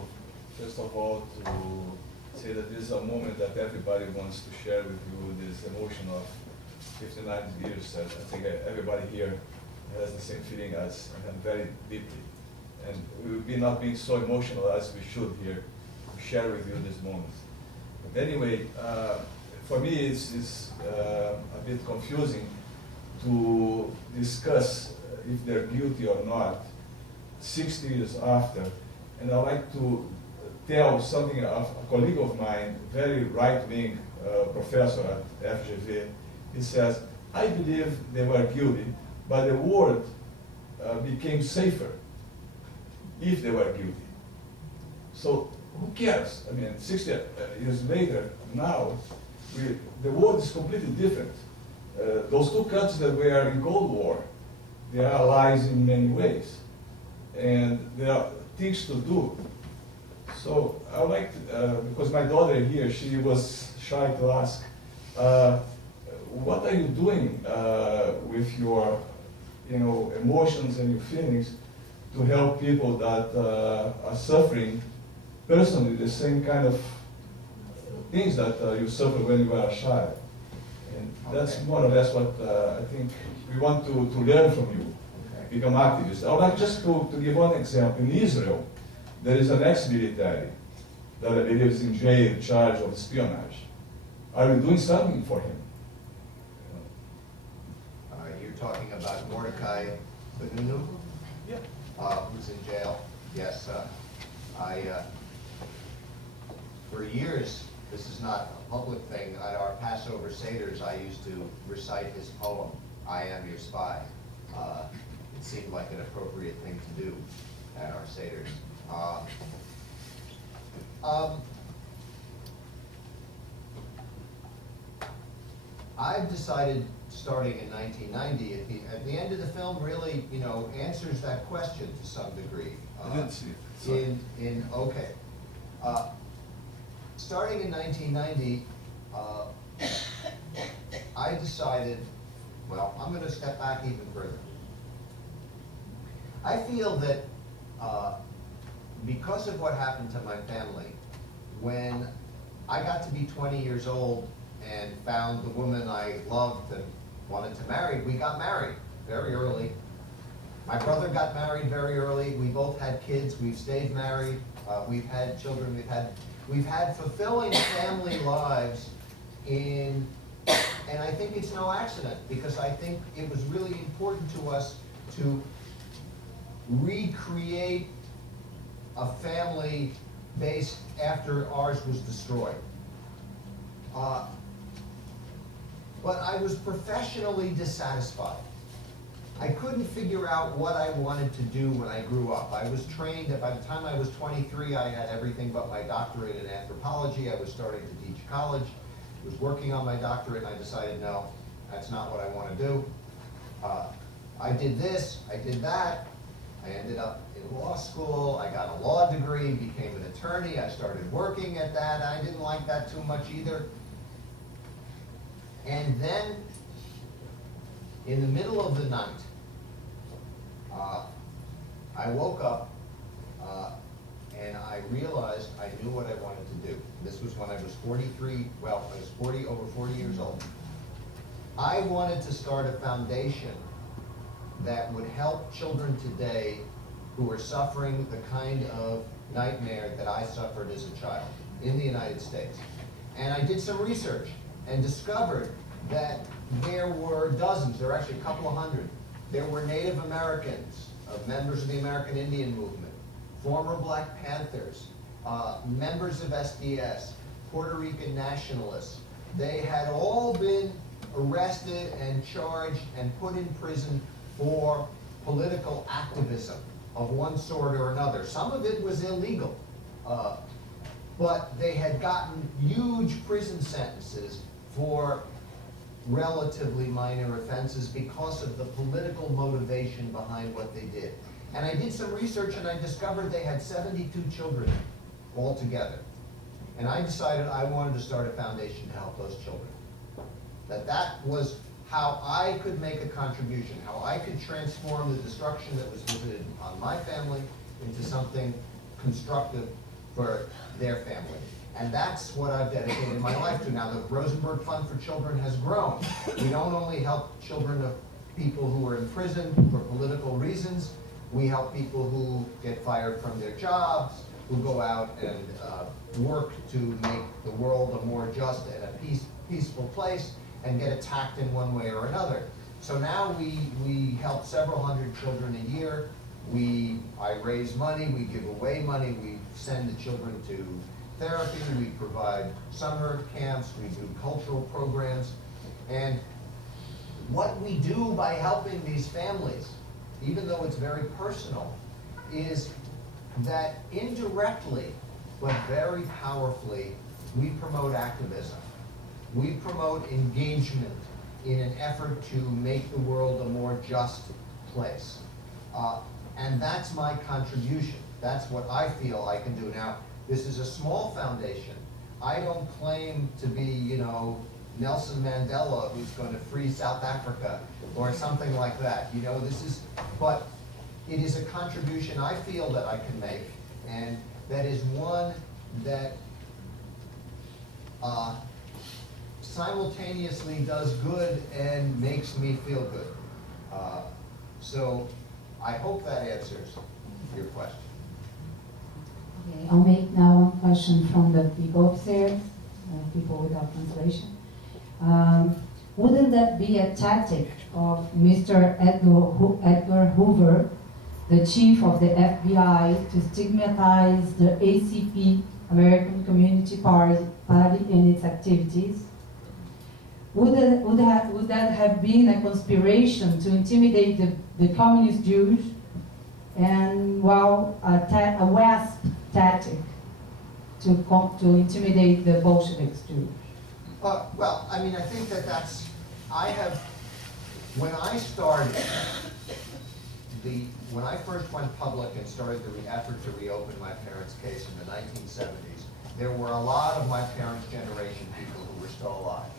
first of all, to say that this is a moment that everybody wants to share with you, this emotion of 59 years. I think everybody here has the same feeling as, and very deeply. And we will be not being so emotional as we should here. We share with you this moment. But anyway, for me it's a bit confusing to discuss if they're guilty or not 60 years after. And I'd like to tell something of a colleague of mine, very right-wing professor at FGV. He says, I believe they were guilty, but the world became safer if they were guilty. So who cares? I mean, 60 years later, now, the world is completely different. Those two countries that were in Cold War, they are allies in many ways. And there are things to do. So I would like to, because my daughter here, she was shy to ask, what are you doing with your emotions and your feelings to help people that are suffering personally the same kind of things that you suffered when you were a child? And that's more or less what I think we want to learn from you, become activists. I would like just to give one example. In Israel, there is an ex-military that I believe is in jail, charged of espionage. Are you doing something for him? You're talking about Mordecai Benunu? Yeah. Who's in jail. Yes. For years, this is not a public thing, at our Passover Seders, I used to recite his poem, I Am Your Spy. It seemed like an appropriate thing to do at our Seders. I've decided, starting in 1990, at the end of the film really, answers that question to some degree. I didn't see it. Sorry. Starting in 1990, I decided, well, I'm going to step back even further. I feel that because of what happened to my family, when I got to be 20 years old and found the woman I loved and wanted to marry, we got married very early. My brother got married very early. We both had kids. We've stayed married. We've had children. We've had fulfilling family lives and I think it's no accident, because I think it was really important to us to recreate a family base after ours was destroyed. But I was professionally dissatisfied. I couldn't figure out what I wanted to do when I grew up. I was trained, by the time I was 23, I had everything but my doctorate in anthropology. I was starting to teach college. I was working on my doctorate, and I decided, no, that's not what I want to do. I did this, I did that. I ended up in law school. I got a law degree, became an attorney. I started working at that. I didn't like that too much either. And then, in the middle of the night, I woke up and I realized I knew what I wanted to do. This was when I was 43, well, I was over 40 years old. I wanted to start a foundation that would help children today who are suffering the kind of nightmare that I suffered as a child in the United States. And I did some research and discovered that there were dozens, there were actually a couple of hundred. There were Native Americans, members of the American Indian Movement, former Black Panthers, members of SDS, Puerto Rican nationalists. They had all been arrested and charged and put in prison for political activism of one sort or another. Some of it was illegal, but they had gotten huge prison sentences for relatively minor offenses because of the political motivation behind what they did. And I did some research and I discovered they had 72 children altogether. And I decided I wanted to start a foundation to help those children. That was how I could make a contribution, how I could transform the destruction that was visited on my family into something constructive for their family. And that's what I've dedicated my life to. Now, the Rosenberg Fund for Children has grown. We don't only help children of people who are in prison for political reasons. We help people who get fired from their jobs. who go out and work to make the world a more just and a peaceful place and get attacked in one way or another. So now we help several hundred children a year. I raise money, we give away money, we send the children to therapy, we provide summer camps, we do cultural programs. And what we do by helping these families, even though it's very personal, is that indirectly, but very powerfully, we promote activism. We promote engagement in an effort to make the world a more just place. And that's my contribution. That's what I feel I can do. Now, this is a small foundation. I don't claim to be, you know, Nelson Mandela who's going to free South Africa or something like that. You know, but it is a contribution I feel that I can make, and that is one that simultaneously does good and makes me feel good. So I hope that answers your question. Okay, I'll make now one question from the people upstairs, people without translation. Wouldn't that be a tactic of Mr. Edgar Hoover, the chief of the FBI, to stigmatize the ACP, American Community Party, and its activities? Would that have been a conspiration to intimidate the communist Jews, and a WASP tactic to intimidate the Bolsheviks Jews? Well, I mean, I think that's, when I first went public and started the effort to reopen my parents' case in the 1970s, there were a lot of my parents' generation people who were still alive.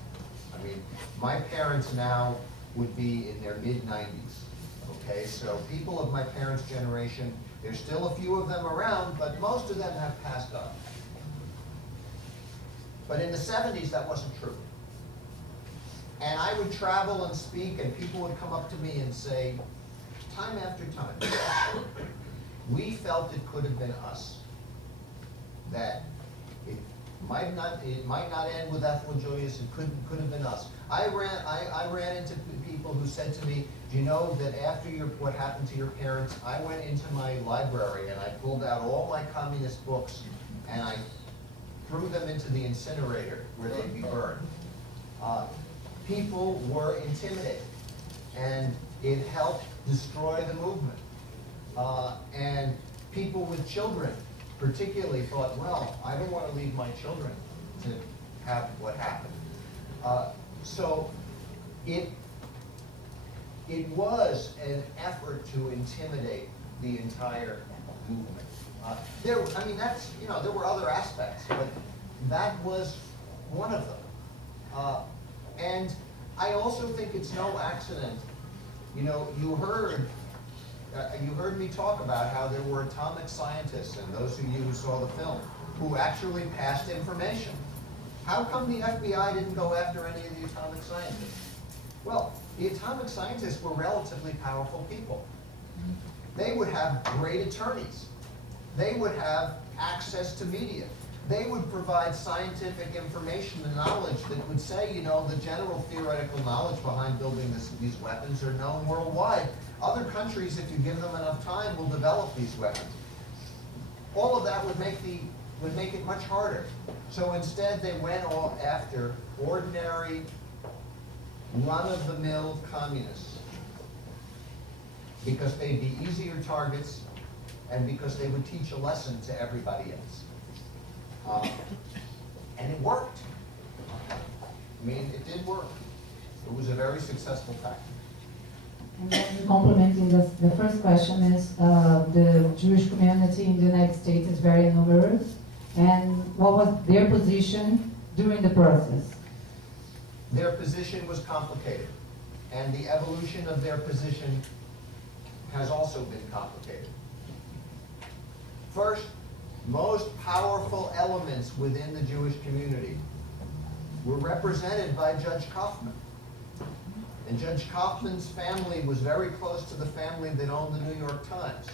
I mean, my parents now would be in their mid-90s, okay? So people of my parents' generation, there's still a few of them around, but most of them have passed on. But in the 70s, that wasn't true. And I would travel and speak, and people would come up to me and say, time after time, we felt it could have been us. That it might not end with Ethel and Julius, it could have been us. I ran into people who said to me, do you know that after what happened to your parents, I went into my library and I pulled out all my communist books and I threw them into the incinerator where they'd be burned. People were intimidated, and it helped destroy the movement. And people with children particularly thought, well, I don't want to leave my children to have what happened. So it was an effort to intimidate the entire movement. There were other aspects, but that was one of them. And I also think it's no accident. You know, you heard me talk about how there were atomic scientists, and those of you who saw the film, who actually passed information. How come the FBI didn't go after any of the atomic scientists? Well, the atomic scientists were relatively powerful people. They would have great attorneys. They would have access to media. They would provide scientific information and knowledge that would say, you know, the general theoretical knowledge behind building these weapons are known worldwide. Other countries, if you give them enough time, will develop these weapons. All of that would make it much harder. So instead, they went after ordinary, run-of-the-mill communists because they'd be easier targets and because they would teach a lesson to everybody else. And it worked. I mean, it did work. It was a very successful tactic. And then complementing the first question is, the Jewish community in the United States is very numerous, and what was their position during the process? Their position was complicated, and the evolution of their position has also been complicated. First, most powerful elements within the Jewish community were represented by Judge Kaufman. And Judge Kaufman's family was very close to the family that owned the New York Times.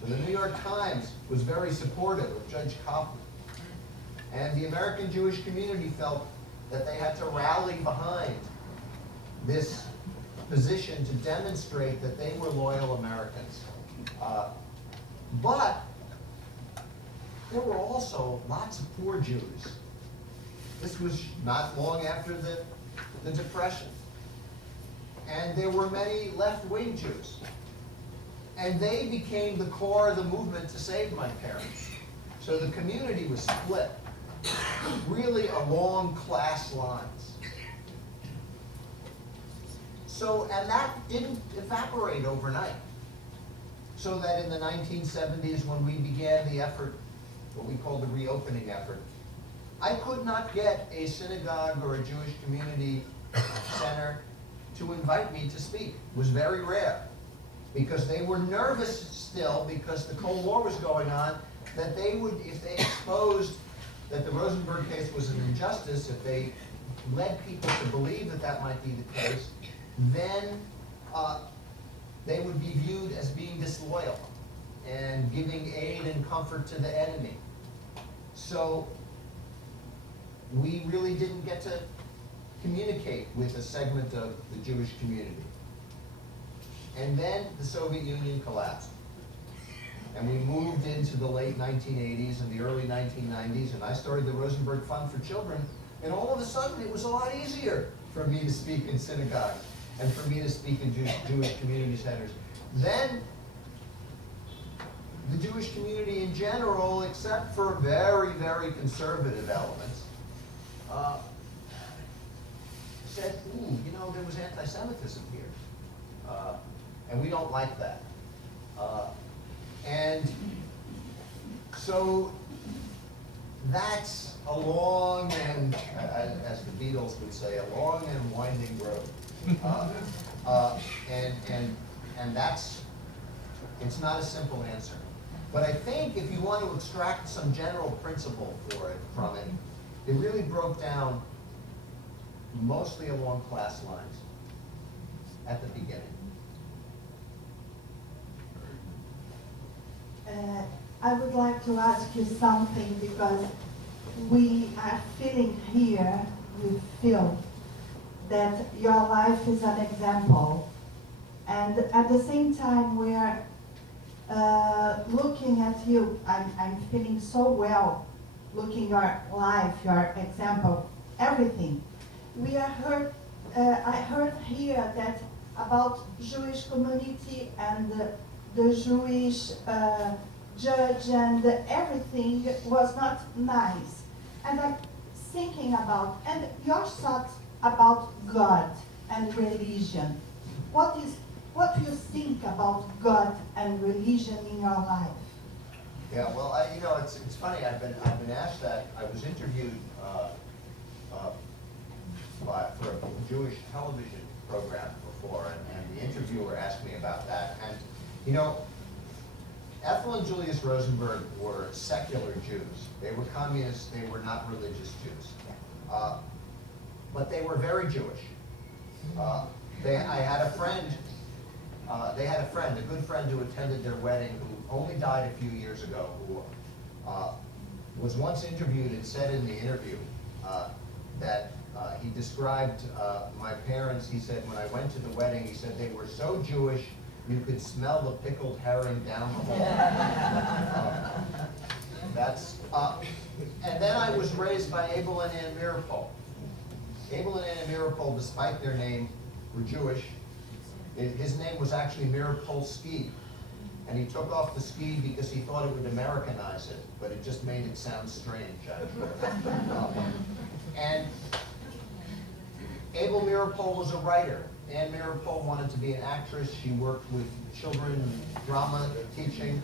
So the New York Times was very supportive of Judge Kaufman. And the American Jewish community felt that they had to rally behind this position to demonstrate that they were loyal Americans. But there were also lots of poor Jews. This was not long after the Depression. And there were many left-wing Jews. And they became the core of the movement to save my parents. So the community was split, really along class lines. So, and that didn't evaporate overnight. So that in the 1970s, when we began the effort, what we called the reopening effort, I could not get a synagogue or a Jewish community center to invite me to speak. It was very rare, because they were nervous still, because the Cold War was going on, that they would, if they exposed that the Rosenberg case was an injustice, if they led people to believe that that might be the case, then they would be viewed as being disloyal and giving aid and comfort to the enemy. So we really didn't get to communicate with a segment of the Jewish community. And then the Soviet Union collapsed. And we moved into the late 1980s and the early 1990s, and I started the Rosenberg Fund for Children, and all of a sudden it was a lot easier for me to speak in synagogues and for me to speak in Jewish community centers. Then the Jewish community in general, except for very, very conservative elements, said, ooh, you know, there was anti-Semitism here. And we don't like that. And so that's a long and, as the Beatles would say, a long and winding road. And that's, it's not a simple answer. But I think if you want to extract some general principle from it, it really broke down mostly along class lines at the beginning. I would like to ask you something, because we are feeling here, we feel that your life is an example. And at the same time, we are looking at you. I'm feeling so well, looking your life, your example, everything. We are heard, I heard here that about Jewish community and the Jewish judge and everything was not nice. And I'm thinking about, and your thoughts about God and religion. What do you think about God and religion in your life? Yeah, well, you know, it's funny. I've been asked that. I was interviewed for a Jewish television program before, and the interviewer asked me about that. And you know, Ethel and Julius Rosenberg were secular Jews. They were communists. They were not religious Jews, but they were very Jewish. They had a friend, a good friend who attended their wedding, who only died a few years ago, who was once interviewed and said in the interview that he described my parents. He said, when I went to the wedding, he said they were so Jewish you could smell the pickled herring down the hall. And then I was raised by Abel and Ann Meeropol. Abel and Ann Meeropol, despite their name, were Jewish. His name was actually Meeropolski, and he took off the ski because he thought it would Americanize it, but it just made it sound strange. And Abel Meeropol was a writer. Ann Meeropol wanted to be an actress. She worked with children, drama, teaching.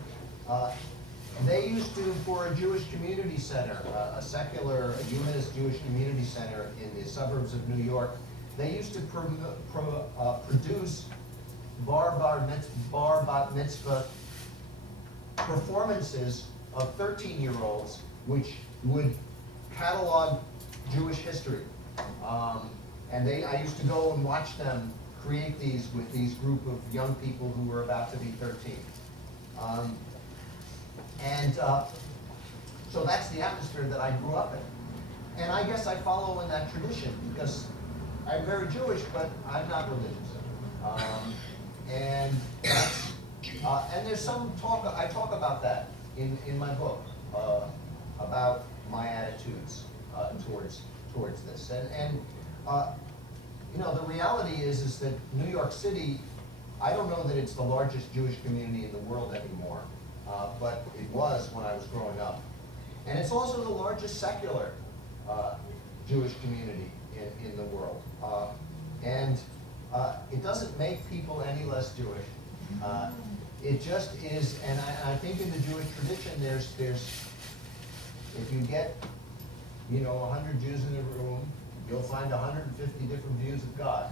They used to, for a Jewish community center, a secular, a humanist Jewish community center in the suburbs of New York, they used to produce bar bat mitzvah performances of 13-year-olds, which would catalog Jewish history. And I used to go and watch them create these with these group of young people who were about to be 13. And so that's the atmosphere that I grew up in. And I guess I follow in that tradition because I'm very Jewish, but I'm not religious. And there's some talk, I talk about that in my book, about my attitudes towards this. And you know, the reality is that New York City, I don't know that it's the largest Jewish community in the world anymore, but it was when I was growing up. And it's also the largest secular Jewish community in the world. It doesn't make people any less Jewish. It just is, and I think in the Jewish tradition, there's if you get, you know, 100 Jews in the room, you'll find 150 different views of God.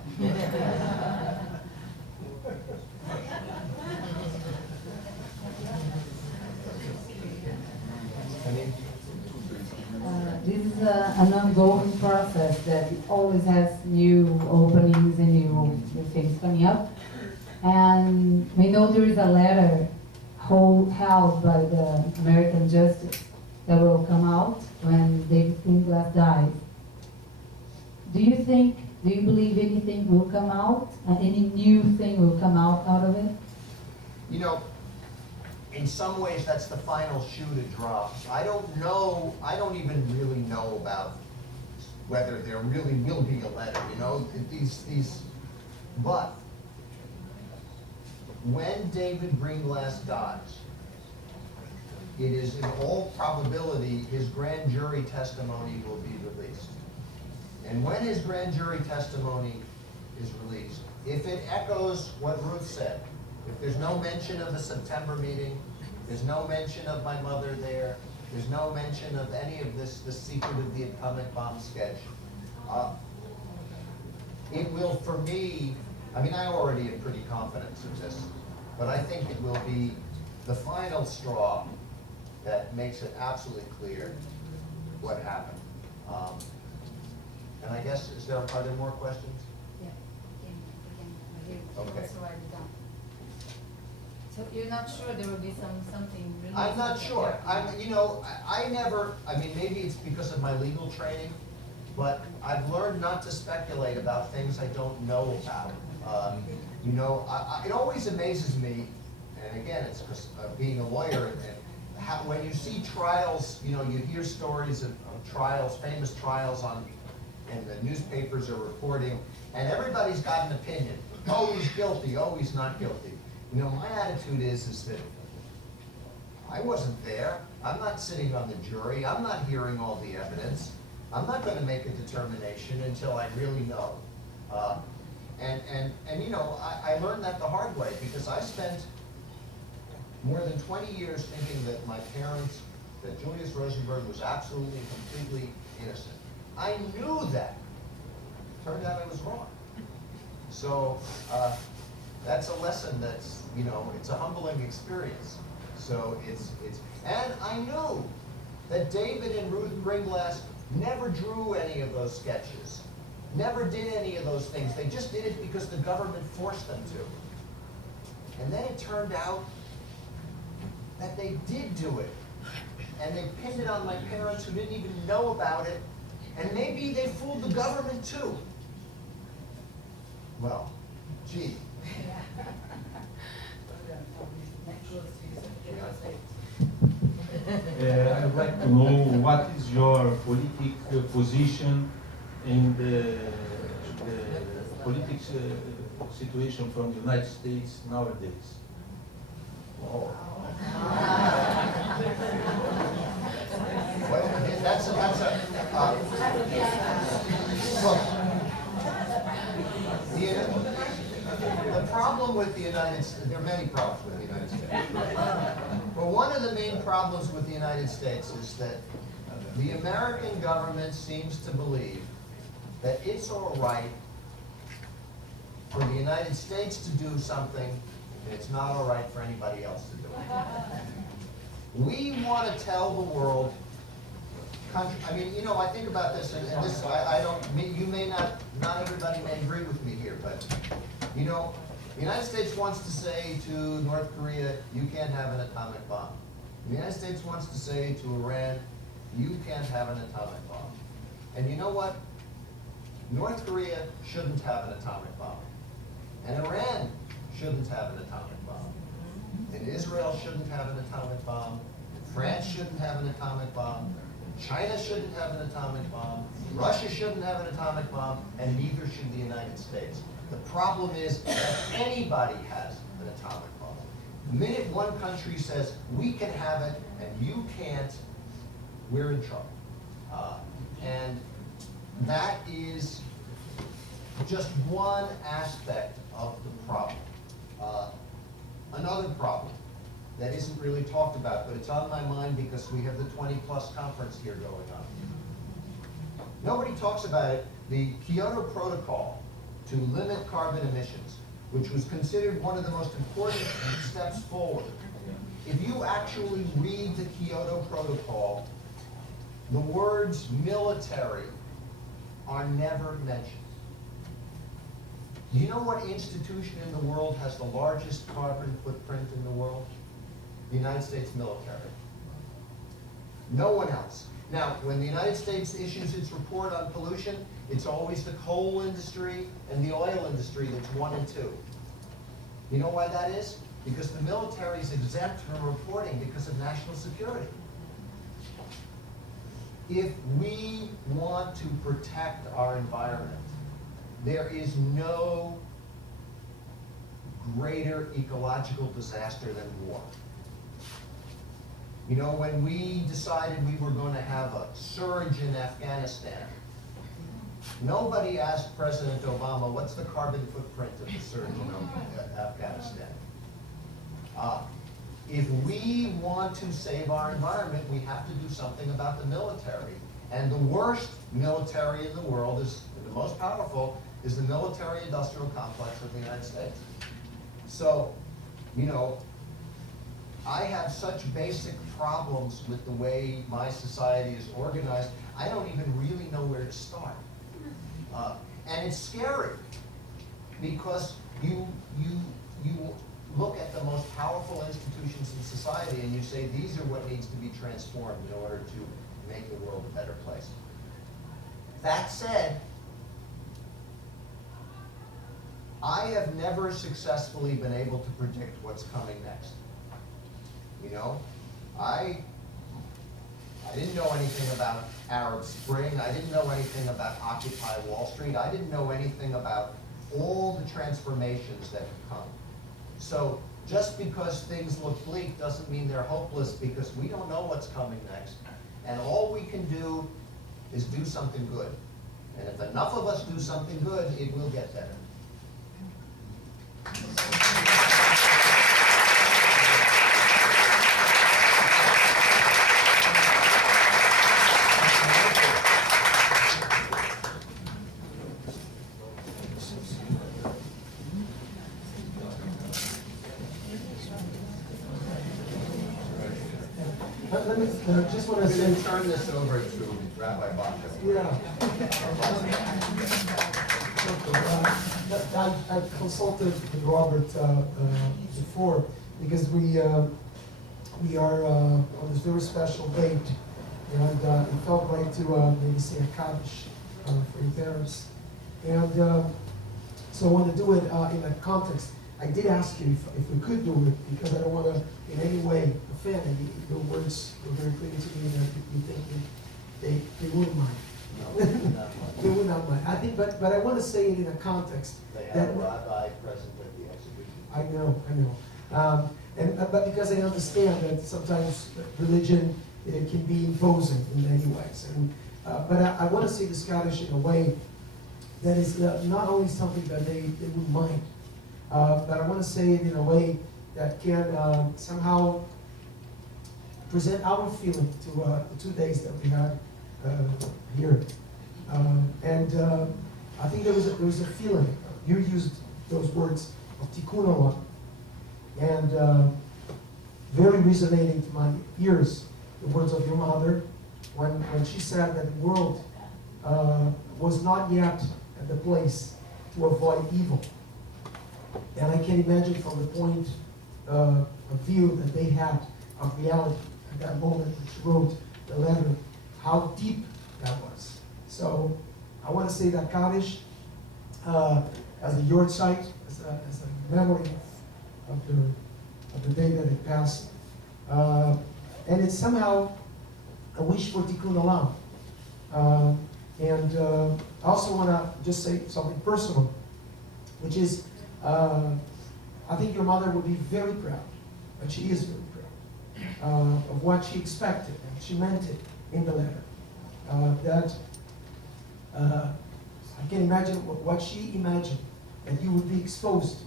This is an ongoing process that always has new openings and new things coming up. And we know there is a letter held by the American Justice that will come out when David Greenglass dies. Do you believe anything will come out? Any new thing will come out of it? You know, in some ways that's the final shoe to drop. I don't know, I don't even really know about whether there really will be a letter, you know, but when David Greenglass dies, it is in all probability his grand jury testimony will be released. And when his grand jury testimony is released, if it echoes what Ruth said, if there's no mention of the September meeting, there's no mention of my mother there, there's no mention of any of this, the secret of the atomic bomb sketch, it will, for me, I mean, I already am pretty confident of this, but I think it will be the final straw that makes it absolutely clear what happened. And I guess, are there more questions? Yeah, Okay. So you're not sure there will be something really? I'm not sure. You know, I never, I mean, maybe it's because of my legal training, but I've learned not to speculate about things I don't know about. You know, it always amazes me, and again, it's because of being a lawyer, and how, when you see trials, you know, you hear stories of trials, famous trials and the newspapers are reporting, and everybody's got an opinion. Oh, he's guilty. Oh, he's not guilty. You know, my attitude is that I wasn't there. I'm not sitting on the jury. I'm not hearing all the evidence. I'm not going to make a determination until I really know. And you know, I learned that the hard way because I spent more than 20 years thinking that my parents, that Julius Rosenberg was absolutely and completely innocent. I knew that. Turned out I was wrong. So that's a lesson that's, you know, it's a humbling experience. So and I knew that David and Ruth Greenglass never drew any of those sketches, never did any of those things. They just did it because the government forced them to. And then it turned out that they did do it. And they pinned it on my parents who didn't even know about it. And maybe they fooled the government too. Well, gee. I would like to know what is your political position in the politics situation from the United States nowadays. Oh. Well, the problem with the United States, there are many problems with the United States. But one of the main problems with the United States is that the American government seems to believe that it's all right for the United States to do something, and it's not all right for anybody else to do it. We want to tell the world, I mean, you know, I think about this, and this, I don't, you may not everybody may agree with me here, but, you know, the United States wants to say to North Korea, you can't have an atomic bomb. The United States wants to say to Iran, you can't have an atomic bomb. And you know what? North Korea shouldn't have an atomic bomb. And Iran shouldn't have an atomic bomb. And Israel shouldn't have an atomic bomb. And France shouldn't have an atomic bomb. China shouldn't have an atomic bomb. Russia shouldn't have an atomic bomb. And neither should the United States. The problem is that anybody has an atomic bomb. The minute one country says, we can have it and you can't, we're in trouble. And that is just one aspect of the problem. Another problem that isn't really talked about, but it's on my mind because we have the 20+ conference here going on. Nobody talks about it. The Kyoto Protocol to limit carbon emissions, which was considered one of the most important steps forward. If you actually read the Kyoto Protocol, the words military are never mentioned. Do you know what institution in the world has the largest carbon footprint in the world? The United States military. No one else. Now, when the United States issues its report on pollution, it's always the coal industry and the oil industry that's 1 and 2. You know why that is? Because the military is exempt from reporting because of national security. If we want to protect our environment, there is no greater ecological disaster than war. You know, when we decided we were going to have a surge in Afghanistan, nobody asked President Obama, what's the carbon footprint of the surge in Afghanistan? If we want to save our environment, we have to do something about the military. And the worst military in the world is, the most powerful, is the military-industrial complex of the United States. So, you know, I have such basic problems with the way my society is organized, I don't even really know where to start. And it's scary, because you look at the most powerful institutions in society and you say, these are what needs to be transformed in order to make the world a better place. That said, I have never successfully been able to predict what's coming next. You know, I didn't know anything about Arab Spring. I didn't know anything about Occupy Wall Street. I didn't know anything about all the transformations that have come. So just because things look bleak doesn't mean they're hopeless, because we don't know what's coming next. And all we can do is do something good. And if enough of us do something good, it will get better. Just want to say, turn this over to Rabbi Baca. yeah. I consulted with Robert before, because we are on this very special date, and it felt right to maybe say a Kaddish for your parents. And so I want to do it in that context. I did ask you if we could do it, because I don't want to in any way offend. And your words were very clear to me, and you think they wouldn't mind. No, they would not mind. I think, but I want to say it in a context. They have a rabbi present at the exhibition. I know. But because I understand that sometimes religion can be imposing in many ways. And but I want to say the Scottish in a way that is not only something that they wouldn't mind, but I want to say it in a way that can somehow present our feeling to the 2 days that we had here. I think there was a feeling. You used those words of tikkun olam, and very resonating to my ears, the words of your mother, when she said that the world was not yet at the place to avoid evil. And I can imagine from the point of view that they had of reality, at that moment that she wrote the letter, how deep that was. So I want to say that Kaddish as a yahrzeit, as a memory of the day that it passed. And it's somehow a wish for Tikkun Olam. And I also want to just say something personal, which is, I think your mother would be very proud, and she is very proud, of what she expected, and she meant it in the letter. I can imagine what she imagined that you would be exposed to.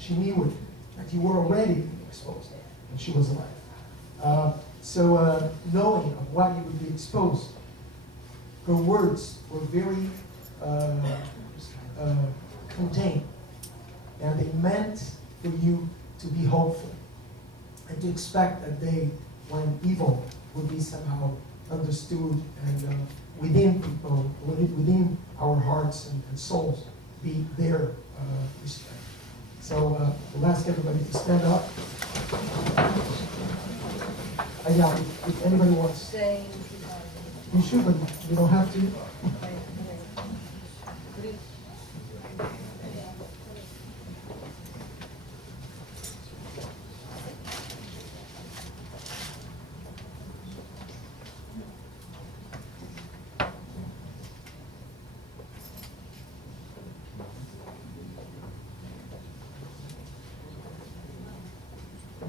She knew it, that you were already being exposed when she was alive. So knowing of what you would be exposed, her words were very contained, and they meant for you to be hopeful and to expect a day when evil would be somehow understood and within people, within our hearts and souls, be their respect. So we'll ask everybody to stand up. Yeah, if anybody wants. You should, but you don't have to.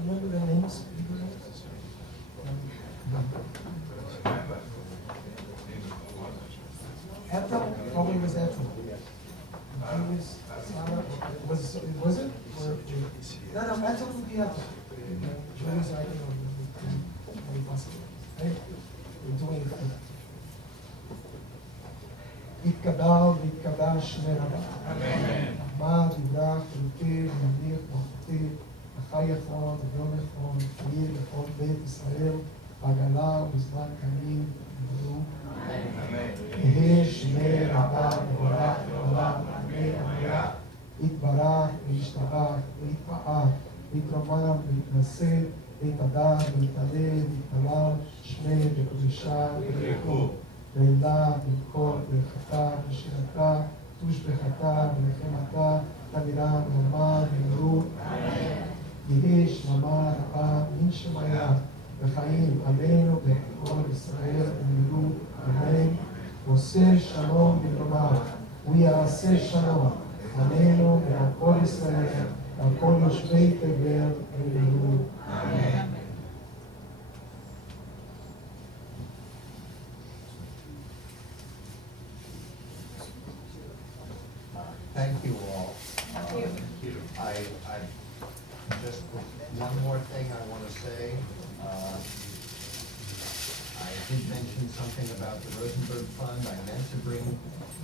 Remember their names? Ethel, probably was Ethel. Julius, Clara, was it? Or, no, Ethel would be Ethel. Julius, I don't know. Hey, we're doing it. יתקדש ויתקדש שמי רבה. עמד יברח ונותיר ונמליך ומחתיר החי יכול וביום יכול ופעיל לכל בית ישראל בעגלה ובזמן קמים וברו. יהא שמי רבה מבורך לעולם אמן אמן. יתברך וישתבח ויתפאר ויתרומם ויתנשא ויתהדר ויתעלה ויתפלל שמי בקדושה וברכו. ואלה במקור ברכתה ושירתה, תושבחתה ונחמתה, תמירה ונאמר ואמרו, יהי שלמה רבה מן שמיה, וחיים עלינו וכל ישראל אמרו, אמן. עושה שלום במרומיו, הוא יעשה שלום עלינו ועל כל ישראל, ועל כל יושבי תבל אמרו, אמן. Thank you all. Thank you. I just, one more thing I want to say. I did mention something about the Rosenberg Fund. I meant to bring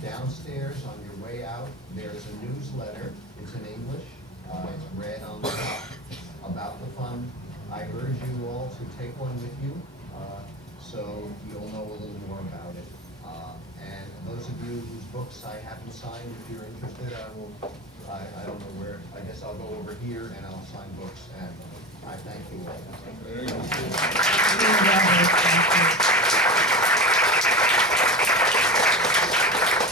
downstairs on your way out. There's a newsletter. It's in English. It's read on the top about the fund. I urge you all to take one with you so you'll know a little more about it. And those of you whose books I haven't signed, if you're interested, I don't know where, I guess I'll go over here and I'll sign books, and I thank you all.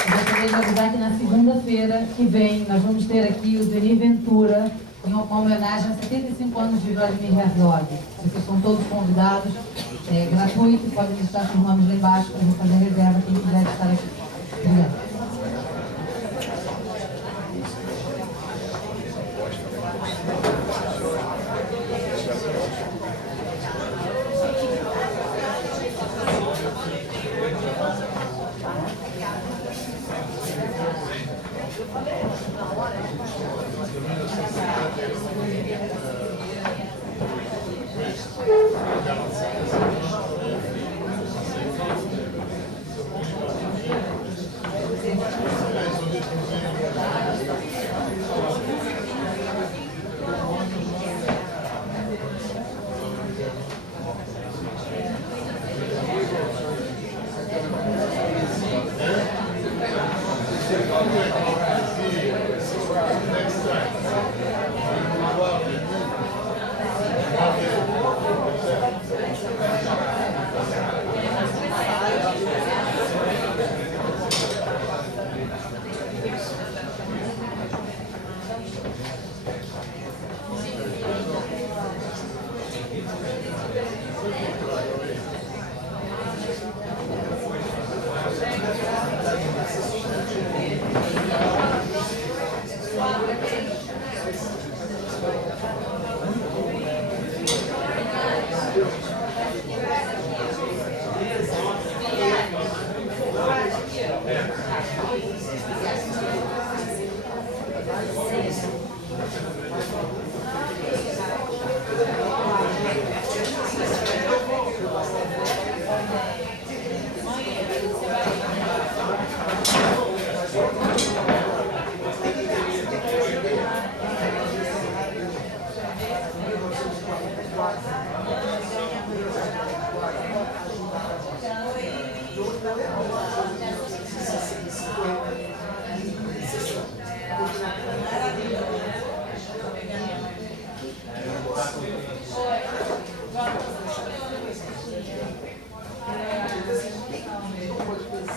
Eu gostaria de avisar que na segunda-feira que vem nós vamos ter aqui o Denis Ventura em uma homenagem a 75 anos de Vladimir Herzog. Vocês são todos convidados, é gratuito, podem listar seus nomes lá embaixo para a gente fazer reserva quem quiser estar aqui. Obrigada.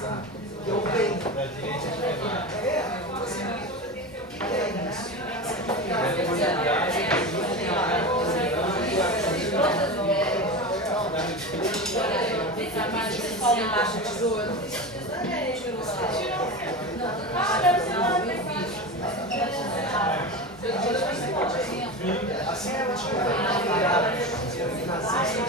que é o bem. Da direita Assim como tinha nazista,